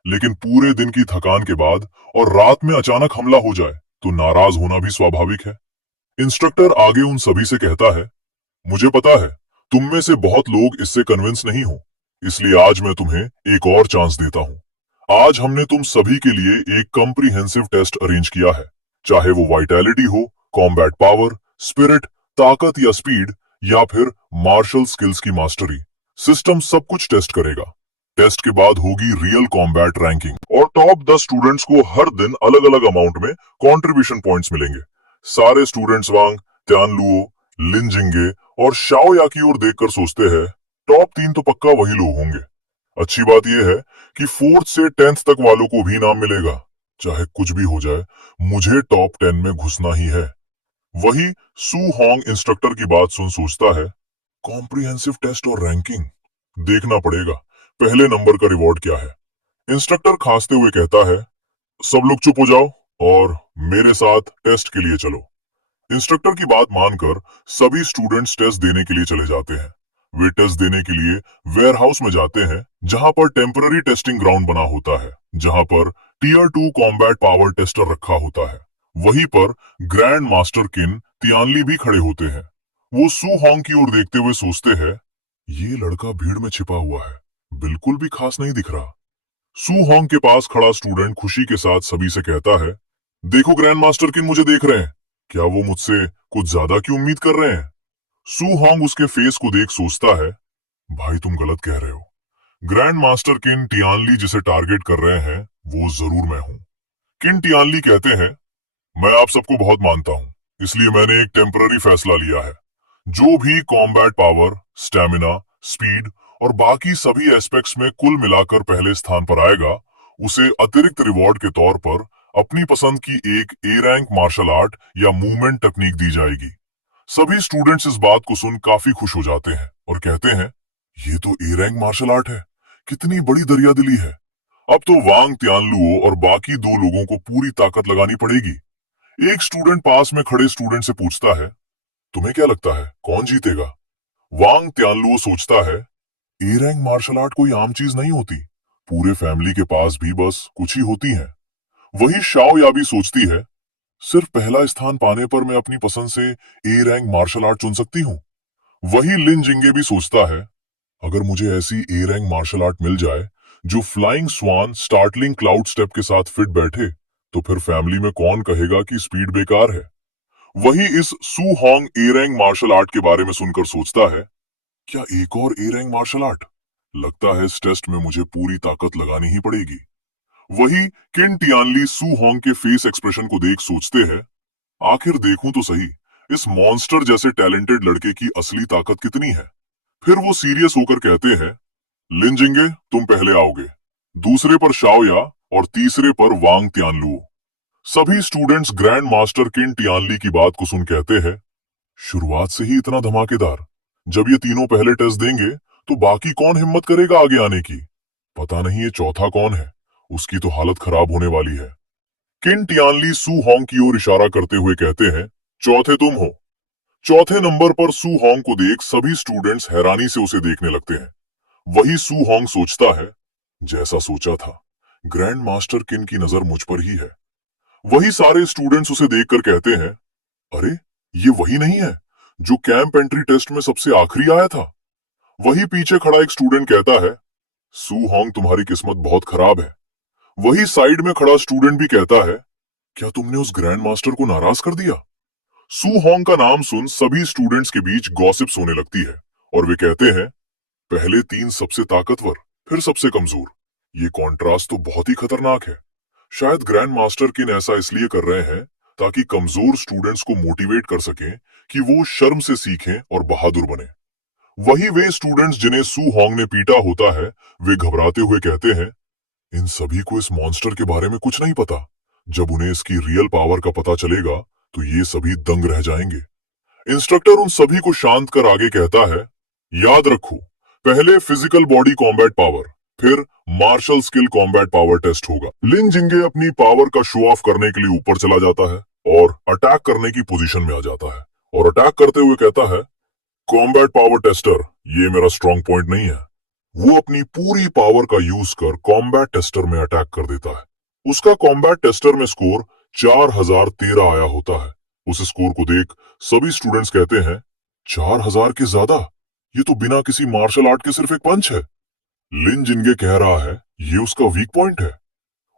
लेकिन पूरे दिन की थकान के बाद और रात में अचानक हमला हो जाए तो नाराज होना भी स्वाभाविक है। इंस्ट्रक्टर आगे उन सभी से कहता है, मुझे पता है तुम में से बहुत लोग इससे कन्विंस नहीं हो, इसलिए आज मैं तुम्हें एक और चांस देता हूं। आज हमने तुम सभी के लिए एक कॉम्प्रिहेंसिव टेस्ट अरेंज किया है। चाहे वो वाइटैलिटी हो, कॉम्बैट पावर, स्पिरिट, ताकत या स्पीड, या फिर मार्शल स्किल्स की मास्टरी, सिस्टम सब कुछ टेस्ट करेगा। टेस्ट के बाद होगी रियल कॉम्बैट रैंकिंग और टॉप 10 स्टूडेंट्स को हर दिन अलग अलग अमाउंट में कंट्रीब्यूशन पॉइंट्स मिलेंगे। सारे स्टूडेंट्स वांग, त्यान लुओ, लिन जिंगे और शाओया की ओर देखकर सोचते हैं, टॉप 3 तो पक्का वही लोग होंगे। अच्छी बात यह है कि 4th से 10th तक वालों को भी नाम मिलेगा। चाहे कुछ भी हो जाए, मुझे टॉप 10 में घुसना ही है। वही सू होंग इंस्ट्रक्टर की बात सुन सोचता है, कॉम्प्रिहेंसिव टेस्ट और रैंकिंग, देखना पड़ेगा पहले नंबर का रिवॉर्ड क्या है। इंस्ट्रक्टर खांसते हुए कहता है, सब लोग चुप हो जाओ और मेरे साथ टेस्ट के लिए चलो। इंस्ट्रक्टर की बात मानकर सभी स्टूडेंट्स टेस्ट देने के लिए चले जाते हैं। वे टेस्ट देने के लिए वेयरहाउस में जाते हैं, जहां पर टेम्पररी टेस्टिंग ग्राउंड बना होता है, जहां पर टीयर 2 कॉम्बैट पावर टेस्टर रखा होता है। वहीं पर ग्रैंड मास्टर किन तियानली भी खड़े होते हैं। वो सू होंग की ओर देखते हुए सोचते हैं, ये लड़का भीड़ में छिपा हुआ है, बिल्कुल भी खास नहीं दिख रहा। सू होंग के पास खड़ा स्टूडेंट खुशी के साथ सभी से कहता है, देखो ग्रैंड मास्टर किन मुझे देख रहे हैं, क्या वो मुझसे कुछ ज्यादा की उम्मीद कर रहे हैं? सू होंग उसके फेस को देख सोचता है, भाई तुम गलत कह रहे हो। ग्रैंड मास्टर किन टियानली जिसे टारगेट कर रहे हैं, वो जरूर मैं हूं। किन टियानली कहते हैं, मैं आप सबको बहुत मानता हूं, इसलिए मैंने एक टेम्पररी फैसला लिया है। जो भी कॉम्बैट पावर, स्टैमिना, स्पीड और बाकी सभी एस्पेक्ट्स में कुल मिलाकर पहले स्थान पर आएगा, उसे अतिरिक्त रिवॉर्ड के तौर पर अपनी पसंद की एक ए रैंक मार्शल आर्ट या मूवमेंट टेक्निक दी जाएगी। सभी स्टूडेंट्स इस बात को सुन काफी खुश हो जाते हैं और कहते हैं, ये तो ए रैंक मार्शल आर्ट है, कितनी बड़ी दरियादिली है। अब तो वांग त्यानलुओ और बाकी दो लोगों को पूरी ताकत लगानी पड़ेगी। एक स्टूडेंट पास में खड़े स्टूडेंट से पूछता है, तुम्हें क्या लगता है कौन जीतेगा? वांग त्यानलुओ सोचता है, ए रैंक मार्शल आर्ट कोई आम चीज नहीं होती, पूरे फैमिली के पास भी बस कुछ ही होती हैं। वही शाओ याबी सोचती है, सिर्फ पहला स्थान पाने पर मैं अपनी पसंद से ए रैंक मार्शल आर्ट चुन सकती हूँ। वही लिन जिंगे भी सोचता है, अगर मुझे ऐसी ए रैंक मार्शल आर्ट मिल जाए जो फ्लाइंग स्वान स्टार्टलिंग क्लाउड स्टेप के साथ फिट बैठे, तो फिर फैमिली में कौन कहेगा कि स्पीड बेकार है। वही इस सू Hong A rank martial art के बारे में सुनकर सोचता है, क्या एक और ए रैंक मार्शल आर्ट? लगता है इस टेस्ट में मुझे पूरी ताकत लगानी ही पड़ेगी। वही किन टियानली सू होंग के फेस एक्सप्रेशन को देख सोचते हैं, आखिर देखूं तो सही इस मॉन्स्टर जैसे टैलेंटेड लड़के की असली ताकत कितनी है। फिर वो सीरियस होकर कहते हैं, लिन जिंगे तुम पहले आओगे, दूसरे पर शाओया और तीसरे पर वांग त्यानलुओ। सभी स्टूडेंट्स ग्रैंड मास्टर किन टियानली की बात को सुन कहते हैं, शुरुआत से ही इतना धमाकेदार, जब ये तीनों पहले टेस्ट देंगे तो बाकी कौन हिम्मत करेगा आगे आने की? पता नहीं ये चौथा कौन है, उसकी तो हालत खराब होने वाली है। किन टियानली सू होंग की ओर इशारा करते हुए कहते हैं, चौथे तुम हो। चौथे नंबर पर सू होंग को देख सभी स्टूडेंट्स हैरानी से उसे देखने लगते हैं। वही सू होंग सोचता है, जैसा सोचा था, ग्रैंड मास्टर किन की नजर मुझ पर ही है। वही सारे स्टूडेंट्स उसे देखकर कहते हैं, अरे ये वही नहीं है जो कैंप एंट्री टेस्ट में सबसे आखिरी आया था। वही पीछे खड़ा एक स्टूडेंट कहता है, सू होंग तुम्हारी किस्मत बहुत खराब है। वही साइड में खड़ा स्टूडेंट भी कहता है, क्या तुमने उस ग्रैंड मास्टर को नाराज कर दिया? सू होंग का नाम सुन सभी स्टूडेंट्स के बीच गॉसिप्स होने लगती है और वे कहते हैं, पहले तीन सबसे ताकतवर, फिर सबसे कमजोर। ये कॉन्ट्रास्ट तो बहुत ही खतरनाक है। शायद ग्रैंड मास्टर किन ऐसा इसलिए कर रहे हैं ताकि कमजोर स्टूडेंट्स को मोटिवेट कर सकें कि वो शर्म से सीखें और बहादुर बने। वही वे स्टूडेंट्स जिन्हें सू होंग ने पीटा होता है, वे घबराते हुए कहते हैं, इन सभी को इस मॉन्स्टर के बारे में कुछ नहीं पता। जब उन्हें इसकी रियल पावर का पता चलेगा तो ये सभी दंग रह जाएंगे। इंस्ट्रक्टर उन सभी को शांत कर आगे कहता है, याद रखो, पहले फिजिकल बॉडी कॉम्बैट पावर, फिर martial skill combat power test होगा। लिन जिंगे अपनी पावर का शो ऑफ करने के लिए ऊपर चला जाता है और अटैक करने की पोजीशन में आ जाता है और अटैक करते हुए कहता है, कॉम्बैट पावर टेस्टर, ये मेरा स्ट्रॉन्ग पॉइंट नहीं है। वो अपनी पूरी पावर का यूज कर कॉम्बैट टेस्टर में अटैक कर देता है। उसका कॉम्बैट टेस्टर में स्कोर 4013 आया होता है। उस स्कोर को देख सभी स्टूडेंट्स कहते हैं, 4000 के ज्यादा? ये तो बिना किसी मार्शल आर्ट के सिर्फ एक पंच है। लिन जिंगे कह रहा है, ये उसका वीक पॉइंट है।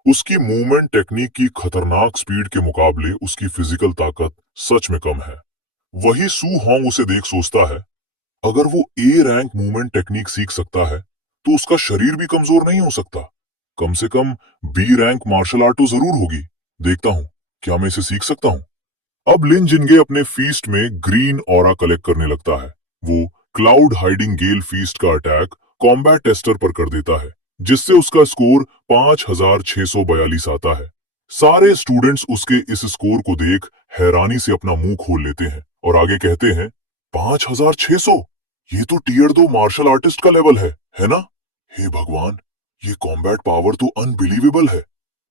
उसकी मूवमेंट टेक्निक की खतरनाक स्पीड के मुकाबले उसकी फिजिकल ताकत सच में कम है। वही सू होंग उसे देख सोचता है, अगर वो ए रैंक मूवमेंट टेक्निक सीख सकता है तो उसका शरीर भी कमजोर नहीं हो सकता। कम से कम बी रैंक मार्शल आर्ट तो जरूर होगी। देखता हूं क्या मैं इसे सीख सकता हूं। अब लिन जिनगे अपने फीस्ट में ग्रीन ऑरा कलेक्ट करने लगता है। वो क्लाउड हाइडिंग गेल फीस्ट का अटैक कॉम्बैट टेस्टर पर कर देता है, जिससे उसका स्कोर 5642 आता है। सारे स्टूडेंट्स उसके इस स्कोर को देख हैरानी से अपना मुंह खोल लेते हैं और आगे कहते हैं, 5600? ये तो टीयर 2 मार्शल आर्टिस्ट का लेवल है ना? हे भगवान, ये कॉम्बैट पावर तो अनबिलीवेबल है।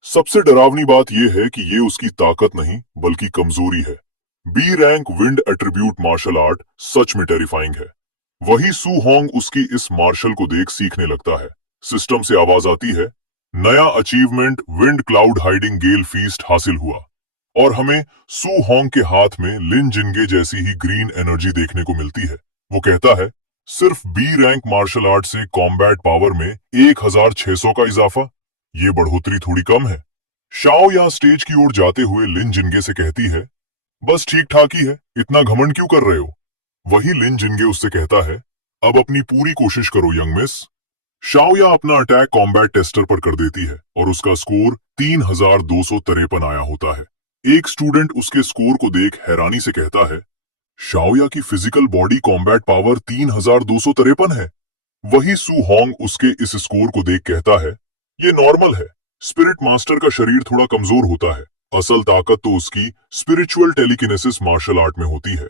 सबसे डरावनी बात यह है कि ये उसकी ताकत नहीं बल्कि कमजोरी है। B rank wind attribute martial art सच में टेरिफाइंग है। वही सू होंग उसकी इस मार्शल को देख सीखने लगता है। सिस्टम से आवाज आती है, नया अचीवमेंट विंड क्लाउड हाइडिंग गेल फीस्ट हासिल हुआ। और हमें सू होंग के हाथ में लिन जिनगे जैसी ही ग्रीन एनर्जी देखने को मिलती है। वो कहता है, सिर्फ बी रैंक मार्शल आर्ट से कॉम्बैट पावर में 1600 का इजाफा, ये बढ़ोतरी थोड़ी कम है। शाओ यहाँ स्टेज की ओर जाते हुए लिन जिनगे से कहती है, बस ठीक ठाक ही है, इतना घमंड क्यों कर रहे हो? वही लिन जिनगे उससे कहता है, अब अपनी पूरी कोशिश करो यंग मिस। शाओया अपना अटैक कॉम्बैट टेस्टर पर कर देती है और उसका स्कोर 3253 आया होता है। एक स्टूडेंट उसके स्कोर को देख हैरानी से कहता है, शाओया की फिजिकल बॉडी कॉम्बैट पावर 3253 है। वही सू होंग उसके इस स्कोर को देख कहता है, ये नॉर्मल है। स्पिरिट मास्टर का शरीर थोड़ा कमजोर होता है। असल ताकत तो उसकी स्पिरिचुअल टेलीकिनेसिस मार्शल आर्ट में होती है।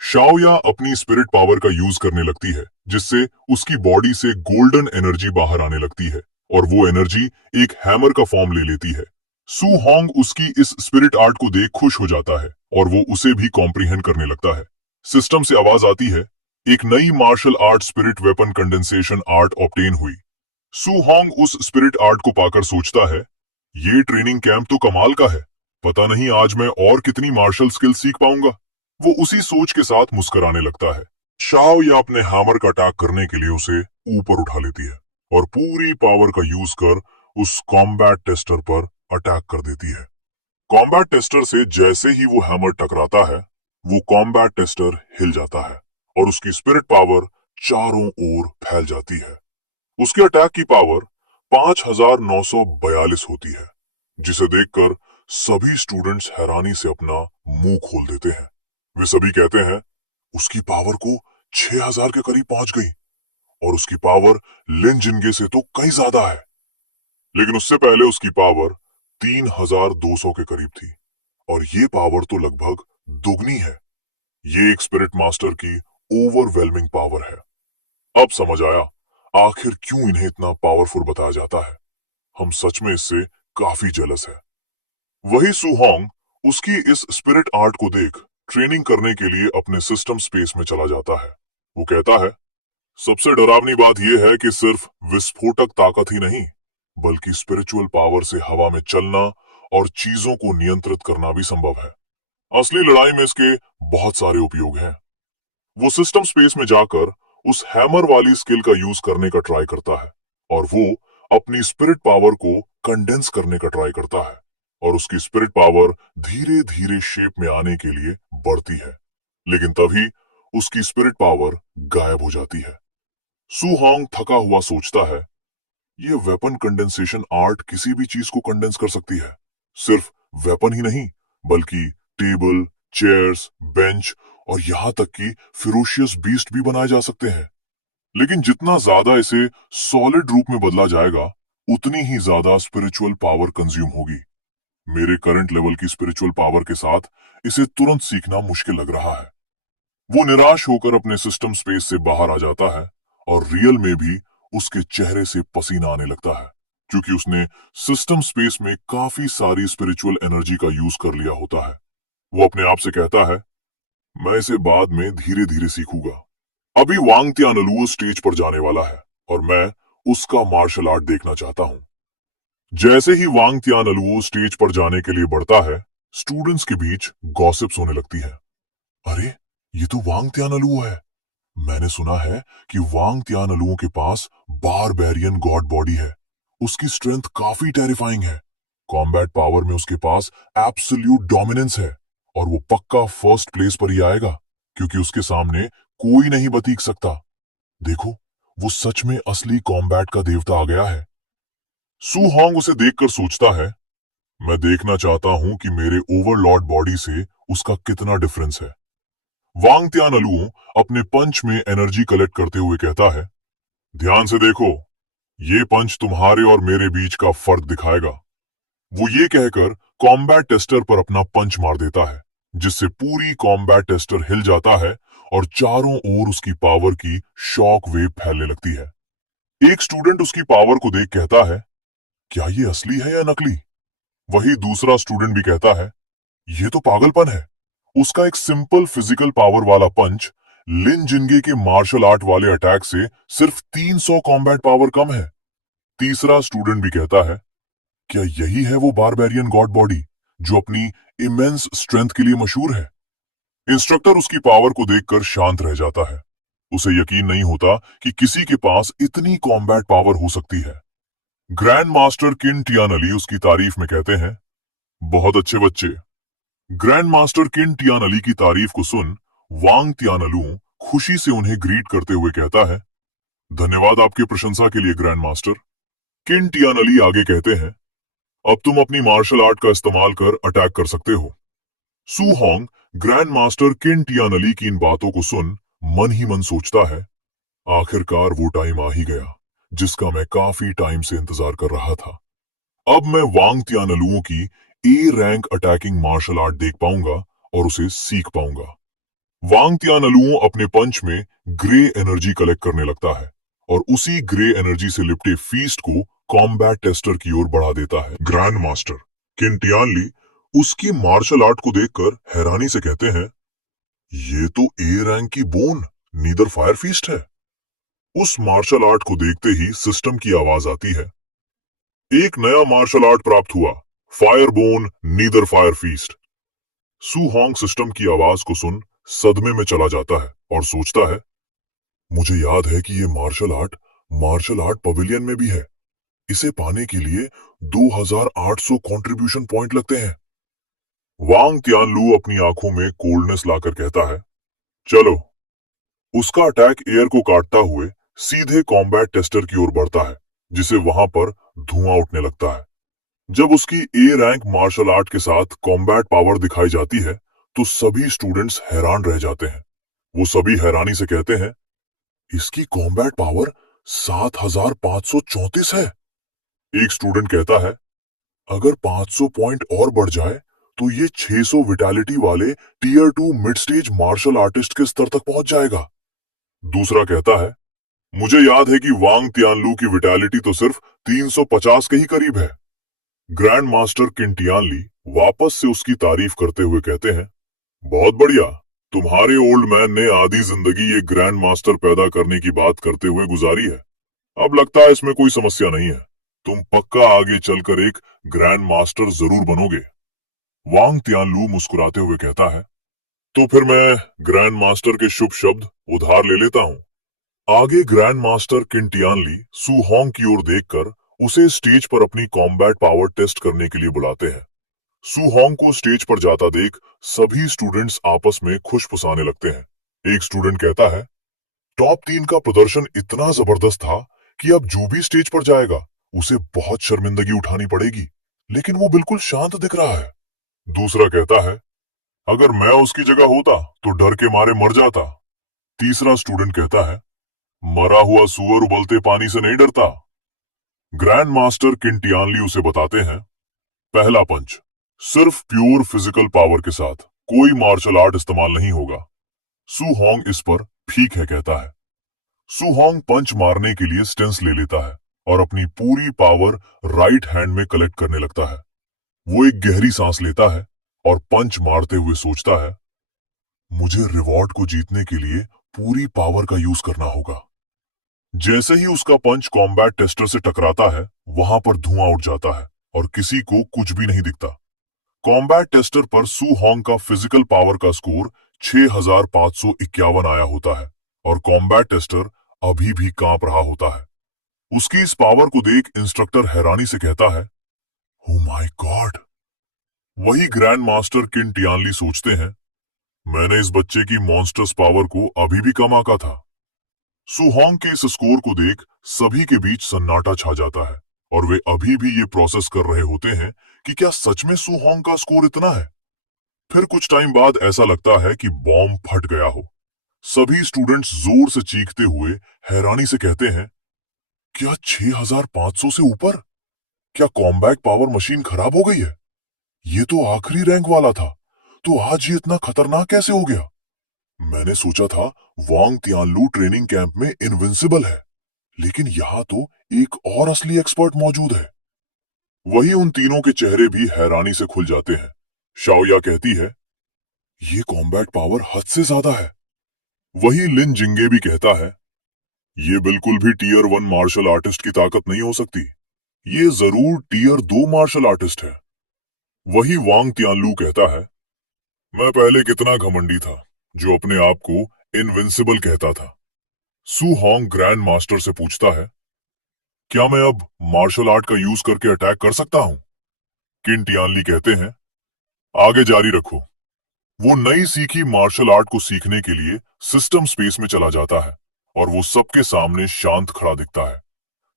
शाओया अपनी स्पिरिट पावर का यूज करने लगती है, जिससे उसकी बॉडी से गोल्डन एनर्जी बाहर आने लगती है और वो एनर्जी एक हैमर का फॉर्म ले लेती है। सू होंग उसकी इस स्पिरिट आर्ट को देख खुश हो जाता है और वो उसे भी कॉम्प्रिहेंड करने लगता है। सिस्टम से आवाज आती है, एक नई martial art spirit weapon condensation art obtain हुई। सू होंग उस स्पिरिट आर्ट को पाकर सोचता है, ये ट्रेनिंग कैंप तो कमाल का है। पता नहीं आज मैं और कितनी मार्शल स्किल सीख पाऊंगा। वो उसी सोच के साथ मुस्कुराने लगता है। शाओ या अपने हैमर का अटैक करने के लिए उसे ऊपर उठा लेती है और पूरी पावर का यूज कर उस कॉम्बैट टेस्टर पर अटैक कर देती है। कॉम्बैट टेस्टर से जैसे ही वो हैमर टकराता है, वो कॉम्बैट टेस्टर हिल जाता है और उसकी स्पिरिट पावर चारों ओर फैल जाती है। उसके अटैक की पावर 5942 होती है, जिसे देखकर सभी स्टूडेंट्स हैरानी से अपना मुंह खोल देते हैं। वे सभी कहते हैं, उसकी पावर को 6000 के करीब पहुंच गई और उसकी पावर लिन जिनगे से तो कहीं ज्यादा है। लेकिन उससे पहले उसकी पावर 3200 के करीब थी और ये पावर तो लगभग दुगनी है। ये एक स्पिरिट मास्टर की ओवरवेलमिंग पावर है। अब समझ आया आखिर क्यों इन्हें इतना पावरफुल बताया जाता है। हम सच में इससे काफी जेलस है। वही सू होंग उसकी इस स्पिरिट आर्ट को देख ट्रेनिंग करने के लिए अपने सिस्टम स्पेस में चला जाता है। वो कहता है, सबसे डरावनी बात यह है कि सिर्फ विस्फोटक ताकत ही नहीं बल्कि स्पिरिचुअल पावर से हवा में चलना और चीजों को नियंत्रित करना भी संभव है। असली लड़ाई में इसके बहुत सारे उपयोग हैं। वो सिस्टम स्पेस में जाकर उस हैमर वाली स्किल का यूज करने का ट्राई करता है और वो अपनी स्पिरिट पावर को कंडेंस करने का ट्राई करता है और उसकी स्पिरिट पावर धीरे धीरे शेप में आने के लिए बढ़ती है, लेकिन तभी उसकी स्पिरिट पावर गायब हो जाती है। सू हॉन्ग थका हुआ सोचता है, ये वेपन कंडेंसेशन आर्ट किसी भी चीज को कंडेंस कर सकती है। सिर्फ वेपन ही नहीं, बल्कि टेबल, चेयर्स, बेंच और यहां तक कि फिरोशियस बीस्ट भी बनाए जा सकते हैं। लेकिन जितना ज्यादा इसे सॉलिड रूप में बदला जाएगा, उतनी ही ज्यादा स्पिरिचुअल पावर कंज्यूम होगी। मेरे करंट लेवल की स्पिरिचुअल पावर के साथ इसे तुरंत सीखना मुश्किल लग रहा है। वो निराश होकर अपने सिस्टम स्पेस से बाहर आ जाता है और रियल में भी उसके चेहरे से पसीना आने लगता है, क्योंकि उसने सिस्टम स्पेस में काफी सारी स्पिरिचुअल एनर्जी का यूज कर लिया होता है। वो अपने आप से कहता है, मैं इसे बाद में धीरे धीरे सीखूंगा। अभी वांग त्यानलुओ स्टेज पर जाने वाला है और मैं उसका मार्शल आर्ट देखना चाहता हूँ। जैसे ही वांग त्यानलुओ स्टेज पर जाने के लिए बढ़ता है, स्टूडेंट्स के बीच गॉसिप्स होने लगती है। अरे, ये तो वांग त्यानलुओ है। मैंने सुना है कि वांग त्यानलुओ के पास बारबेरियन गॉड बॉडी है। उसकी स्ट्रेंथ काफी टेरिफाइंग है। कॉम्बैट पावर में उसके पास एब्सोल्यूट डोमिनेंस है और वो पक्का फर्स्ट प्लेस पर ही आएगा, क्योंकि उसके सामने कोई नहीं बतीक सकता। देखो, वो सच में असली कॉम्बैट का देवता आ गया है। सू हॉन्ग उसे देखकर सोचता है, मैं देखना चाहता हूं कि मेरे ओवरलॉर्ड बॉडी से उसका कितना डिफरेंस है। वांग त्यानलुओ अपने पंच में एनर्जी कलेक्ट करते हुए कहता है, ध्यान से देखो, ये पंच तुम्हारे और मेरे बीच का फर्क दिखाएगा। वो ये कहकर कॉम्बैट टेस्टर पर अपना पंच मार देता है, जिससे पूरी कॉम्बैट टेस्टर हिल जाता है और चारों ओर उसकी पावर की शॉक वेव फैलने लगती है। एक स्टूडेंट उसकी पावर को देख कहता है, क्या ये असली है या नकली? वही दूसरा स्टूडेंट भी कहता है, ये तो पागलपन है। उसका एक सिंपल फिजिकल पावर वाला पंच लिन जिंगे के मार्शल आर्ट वाले अटैक से सिर्फ 300 कॉम्बैट पावर कम है। तीसरा स्टूडेंट भी कहता है, क्या यही है वो बारबेरियन गॉड बॉडी जो अपनी इमेंस स्ट्रेंथ के लिए मशहूर है? इंस्ट्रक्टर उसकी पावर को देखकर शांत रह जाता है। उसे यकीन नहीं होता कि किसी के पास इतनी कॉम्बैट पावर हो सकती है। ग्रैंड मास्टर किन टियानली उसकी तारीफ में कहते हैं, बहुत अच्छे बच्चे। ग्रैंड मास्टर किन टियानली की तारीफ को सुन वांग त्यानलू खुशी से उन्हें ग्रीट करते हुए कहता है, धन्यवाद आपके प्रशंसा के लिए ग्रैंड मास्टर। किन टियानली आगे कहते हैं, अब तुम अपनी मार्शल आर्ट का इस्तेमाल कर अटैक कर सकते हो। सू हॉन्ग ग्रैंड मास्टर किन टियानली की इन बातों को सुन मन ही मन सोचता है, आखिरकार वो टाइम आ ही गया जिसका मैं काफी टाइम से इंतजार कर रहा था। अब मैं वांग त्यानलुओं की A rank attacking martial art देख पाऊंगा और उसे सीख पाऊंगा। वांग त्यानलुओ अपने पंच में ग्रे एनर्जी कलेक्ट करने लगता है और उसी ग्रे एनर्जी से लिपटे फीस्ट को कॉम्बैट टेस्टर की ओर बढ़ा देता है। ग्रैंड मास्टर किन टियानली उसकी मार्शल आर्ट को देखकर हैरानी से कहते हैं, ये तो ए रैंक की बोन नीदर फायर फीस्ट है। उस मार्शल आर्ट को देखते ही सिस्टम की आवाज आती है, एक नया मार्शल आर्ट प्राप्त हुआ, fire bone nether fire feast. Su Hong system की आवाज को सुन सदमे में चला जाता है और सोचता है, मुझे याद है कि ये मार्शल आर्ट पवेलियन में भी है। इसे पाने के लिए 2800 कंट्रीब्यूशन पॉइंट लगते हैं। वांग त्यानलू अपनी आंखों में कोल्डनेस लाकर कहता है, चलो। उसका अटैक एयर को काटता हुए सीधे कॉम्बैट टेस्टर की ओर बढ़ता है, जिसे वहां पर धुआं उठने लगता है। जब उसकी ए रैंक मार्शल आर्ट के साथ कॉम्बैट पावर दिखाई जाती है, तो सभी स्टूडेंट्स हैरान रह जाते हैं। वो सभी हैरानी से कहते हैं, इसकी कॉम्बैट पावर 7534 है। एक स्टूडेंट कहता है, अगर 500 पॉइंट और बढ़ जाए तो ये 600 विटैलिटी वाले tier 2 mid stage martial artist के स्तर तक पहुंच जाएगा। दूसरा कहता है, मुझे याद है कि वांग त्यानलू की विटैलिटी तो सिर्फ 350 के ही करीब है। ग्रैंड मास्टर किंटियानली वापस से उसकी तारीफ करते हुए कहते हैं, बहुत बढ़िया, तुम्हारे ओल्ड मैन ने आधी जिंदगी ये ग्रैंड मास्टर पैदा करने की बात करते हुए गुजारी है। अब लगता है इसमें कोई समस्या नहीं है। तुम पक्का आगे चलकर एक ग्रैंड मास्टर जरूर बनोगे। वांग त्यानलू मुस्कुराते हुए कहता है, तो फिर मैं ग्रैंड मास्टर के शुभ शब्द उधार ले लेता हूँ। आगे ग्रैंड मास्टर किंटियानली सू होंग की ओर देखकर उसे स्टेज पर अपनी कॉम्बैट पावर टेस्ट करने के लिए बुलाते हैं। सू होंग को स्टेज पर जाता देख सभी स्टूडेंट्स आपस में खुश फुसाने लगते हैं। एक स्टूडेंट कहता है, टॉप 3 का प्रदर्शन इतना जबरदस्त था कि अब जो भी स्टेज पर जाएगा उसे बहुत शर्मिंदगी उठानी पड़ेगी, लेकिन वो बिल्कुल शांत दिख रहा है। दूसरा कहता है, अगर मैं उसकी जगह होता तो डर के मारे मर जाता। तीसरा स्टूडेंट कहता है, मरा हुआ सुअर उबलते पानी से नहीं डरता। ग्रैंड मास्टर किंटियानली उसे बताते हैं, पहला पंच सिर्फ प्योर फिजिकल पावर के साथ, कोई मार्शल आर्ट इस्तेमाल नहीं होगा। सू होंग इस पर ठीक है कहता है। सू होंग पंच मारने के लिए स्टेंस ले लेता है और अपनी पूरी पावर राइट हैंड में कलेक्ट करने लगता है। वो एक गहरी सांस लेता है और पंच मारते हुए सोचता है, मुझे रिवॉर्ड को जीतने के लिए पूरी पावर का यूज करना होगा। जैसे ही उसका पंच कॉम्बैट टेस्टर से टकराता है, वहां पर धुआं उठ जाता है और किसी को कुछ भी नहीं दिखता। कॉम्बैट टेस्टर पर सू होंग का फिजिकल पावर का स्कोर 6551 आया होता है और कॉम्बैट टेस्टर अभी भी कांप रहा होता है। उसकी इस पावर को देख इंस्ट्रक्टर हैरानी से कहता है, ओ माय गॉड। वही ग्रैंड मास्टर किन टियानली सोचते हैं, मैंने इस बच्चे की मॉन्स्टर्स पावर को अभी भी कम आंका था। सू होंग के इस स्कोर को देख सभी के बीच सन्नाटा छा जाता है और वे अभी भी ये प्रोसेस कर रहे होते हैं कि क्या सच में सू होंग का स्कोर इतना है। फिर कुछ टाइम बाद ऐसा लगता है कि बॉम्ब फट गया हो। सभी स्टूडेंट्स जोर से चीखते हुए हैरानी से कहते हैं, क्या 6500 से ऊपर? क्या कॉम्बैट पावर मशीन खराब हो गई है? ये तो आखिरी रैंक वाला था, तो आज ये इतना खतरनाक कैसे हो गया? मैंने सोचा था वांग तियानलू ट्रेनिंग कैंप में इनविंसिबल है, लेकिन यहाँ तो एक और असली एक्सपर्ट मौजूद है। वही उन तीनों के चेहरे भी हैरानी से खुल जाते हैं। शाओया कहती है, ये कॉम्बैट पावर हद से ज्यादा है। वही लिन जिंगे भी कहता है, ये बिल्कुल भी टीयर 1 मार्शल आर्टिस्ट की ताकत नहीं हो सकती। ये जरूर टीयर 2 मार्शल आर्टिस्ट है। वही वांग तियानलू कहता है, मैं पहले कितना घमंडी था जो अपने आप को इनविंसिबल कहता था। सू होंग ग्रैंड मास्टर से पूछता है, क्या मैं अब मार्शल आर्ट का यूज करके अटैक कर सकता हूं? किन टियानली कहते हैं, आगे जारी रखो। वो नई सीखी मार्शल आर्ट को सीखने के लिए सिस्टम स्पेस में चला जाता है और वो सबके सामने शांत खड़ा दिखता है।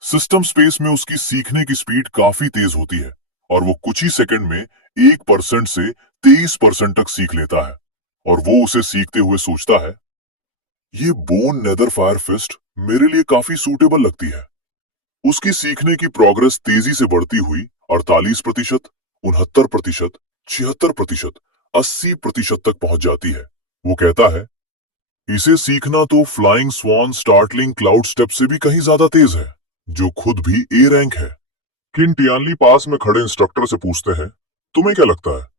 सिस्टम स्पेस में उसकी सीखने की स्पीड काफी तेज होती है और वो कुछ ही सेकंड में 1% से 23% तक सीख लेता है। और वो उसे सीखते हुए सोचता है, ये बोन नेदर फायर फिस्ट मेरे लिए काफी सूटेबल लगती है। उसकी सीखने की प्रोग्रेस तेजी से बढ़ती हुई 48%, 69%, 76%, 80% तक पहुंच जाती है। वो कहता है, इसे सीखना तो फ्लाइंग स्वान स्टार्टलिंग क्लाउड स्टेप से भी कहीं ज्यादा तेज है, जो खुद भी ए रैंक है। किन टियानली पास में खड़े इंस्ट्रक्टर से पूछते हैं, तुम्हें क्या लगता है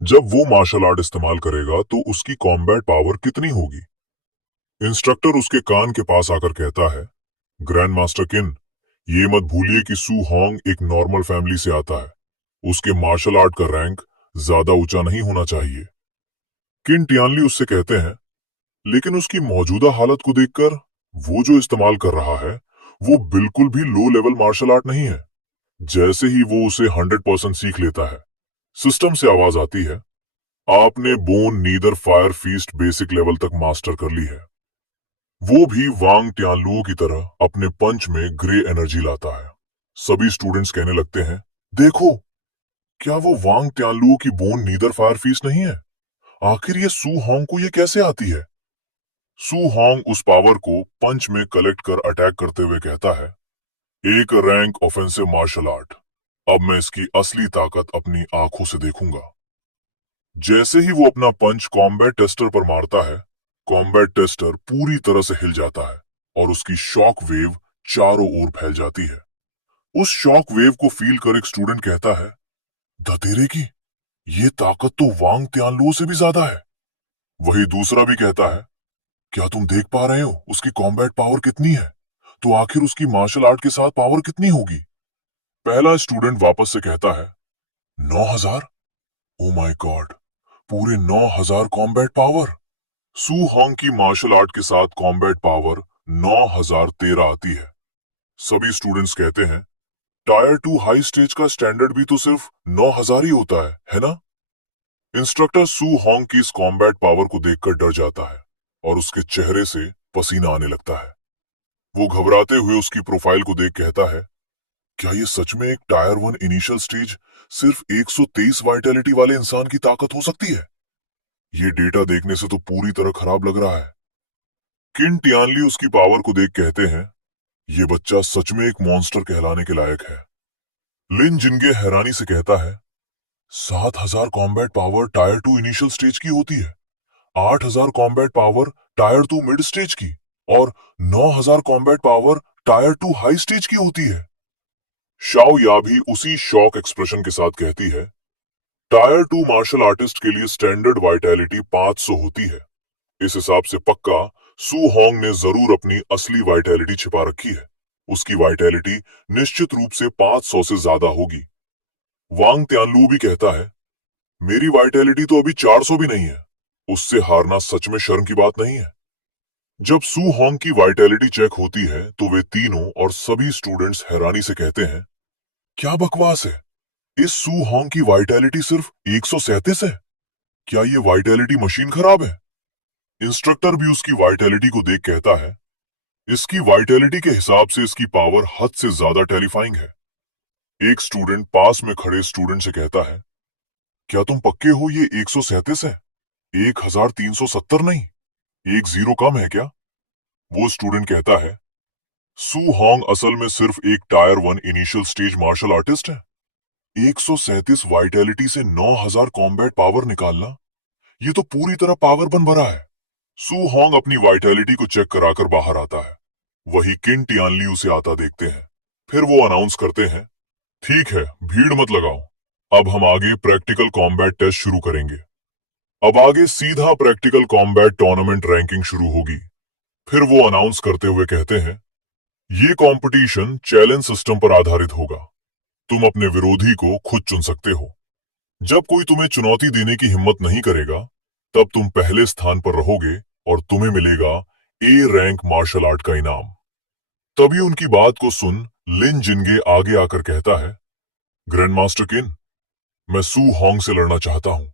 जब वो मार्शल आर्ट इस्तेमाल करेगा तो उसकी कॉम्बैट पावर कितनी होगी? इंस्ट्रक्टर उसके कान के पास आकर कहता है, ग्रैंड मास्टर किन, ये मत भूलिए कि सू होंग एक नॉर्मल फैमिली से आता है। उसके मार्शल आर्ट का रैंक ज्यादा ऊंचा नहीं होना चाहिए। किन टियानली उससे कहते हैं, लेकिन उसकी मौजूदा हालत को देखकर वो जो इस्तेमाल कर रहा है वो बिल्कुल भी लो लेवल मार्शल आर्ट नहीं है। जैसे ही वो उसे 100% सीख लेता है, सिस्टम से आवाज आती है, आपने bone nether fire feast basic level तक मास्टर कर ली है। वो भी वांग ट्यानलुओ की तरह अपने पंच में ग्रे एनर्जी लाता है। सभी स्टूडेंट्स कहने लगते हैं, देखो, क्या वो वांग ट्यानलुओ की बोन नीदर फायर फीस्ट नहीं है? आखिर ये सू होंग को ये कैसे आती है? सू होंग उस पावर को पंच में कलेक्ट कर अटैक करते हुए कहता है, एक रैंक ऑफेंसिव मार्शल आर्ट। अब मैं इसकी असली ताकत अपनी आंखों से देखूंगा। जैसे ही वो अपना पंच कॉम्बैट टेस्टर पर मारता है, कॉम्बैट टेस्टर पूरी तरह से हिल जाता है और उसकी शॉक वेव चारों ओर फैल जाती है। उस शॉक वेव को फील कर एक स्टूडेंट कहता है, धतेरे की, ये ताकत तो वांग त्यानलुओ से भी ज्यादा है। वही दूसरा भी कहता है, क्या तुम देख पा रहे हो उसकी कॉम्बैट पावर कितनी है? तो आखिर उसकी मार्शल आर्ट के साथ पावर कितनी होगी? पहला स्टूडेंट वापस से कहता है, 9000। ओ माय गॉड, पूरे 9,000 कॉम्बैट पावर। सू होंग की मार्शल आर्ट के साथ कॉम्बैट पावर 9,013 आती है। सभी स्टूडेंट्स कहते हैं टायर 2 हाई स्टेज का स्टैंडर्ड भी तो सिर्फ 9,000 ही होता है ना? इंस्ट्रक्टर सू होंग की इस कॉम्बैट पावर को देखकर डर जाता है और उसके चेहरे से पसीना आने लगता है। वो घबराते हुए उसकी प्रोफाइल को देख कहता है, क्या ये सच में एक टायर 1 इनिशियल स्टेज सिर्फ 123 वाइटैलिटी वाले इंसान की ताकत हो सकती है? ये डेटा देखने से तो पूरी तरह खराब लग रहा है। किन टियानली उसकी पावर को देख कहते हैं, ये बच्चा सच में एक मॉन्स्टर कहलाने के लायक है। लिन जिनगे हैरानी से कहता है, 7,000 combat power tyre 2 initial stage की होती है, 8,000 combat power tyre 2 mid stage की और 9,000 combat power tyre 2 high stage की होती है। शाओ या भी उसी शॉक एक्सप्रेशन के साथ कहती है, टायर 2 मार्शल आर्टिस्ट के लिए स्टैंडर्ड वाइटैलिटी 500 होती है। इस हिसाब से पक्का सू होंग ने जरूर अपनी असली वाइटैलिटी छिपा रखी है। उसकी वाइटैलिटी निश्चित रूप से 500 से ज्यादा होगी। वांग त्यानलू भी कहता है, मेरी वाइटैलिटी तो अभी 400 भी नहीं है। उससे हारना सच में शर्म की बात नहीं है। जब सू होंग की वाइटैलिटी चेक होती है तो वे तीनों और सभी स्टूडेंट्स हैरानी से कहते हैं, क्या बकवास है, इस सू होंग की वाइटैलिटी सिर्फ 137 है। क्या ये वाइटैलिटी मशीन खराब है? इंस्ट्रक्टर भी उसकी वाइटैलिटी को देख कहता है, इसकी वाइटैलिटी के हिसाब से इसकी पावर हद से ज्यादा टेरिफाइंग है। एक स्टूडेंट पास में खड़े स्टूडेंट से कहता है, क्या तुम पक्के हो ये 137 है, 1,370 नहीं? एक जीरो कम है क्या? वो स्टूडेंट कहता है, सू होंग असल में सिर्फ एक tier 1 initial stage martial artist है। 137 वाइटैलिटी से 9,000 कॉम्बैट पावर निकालना, ये तो पूरी तरह पावर बन भरा है। सू होंग अपनी वाइटैलिटी को चेक कराकर बाहर आता है। वही किन टियानली उसे आता देखते हैं। फिर वो अनाउंस करते हैं, ठीक है, भीड़ मत लगाओ, अब हम आगे प्रैक्टिकल कॉम्बैट टेस्ट शुरू करेंगे। अब आगे सीधा प्रैक्टिकल कॉम्बैट टूर्नामेंट रैंकिंग शुरू होगी। फिर वो अनाउंस करते हुए कहते हैं, ये कंपटीशन चैलेंज सिस्टम पर आधारित होगा। तुम अपने विरोधी को खुद चुन सकते हो। जब कोई तुम्हें चुनौती देने की हिम्मत नहीं करेगा, तब तुम पहले स्थान पर रहोगे और तुम्हें मिलेगा ए रैंक मार्शल आर्ट का इनाम। तभी उनकी बात को सुन लिन जिनगे आगे आकर कहता है, ग्रैंड मास्टर किन, मैं सू होंग से लड़ना चाहता हूं।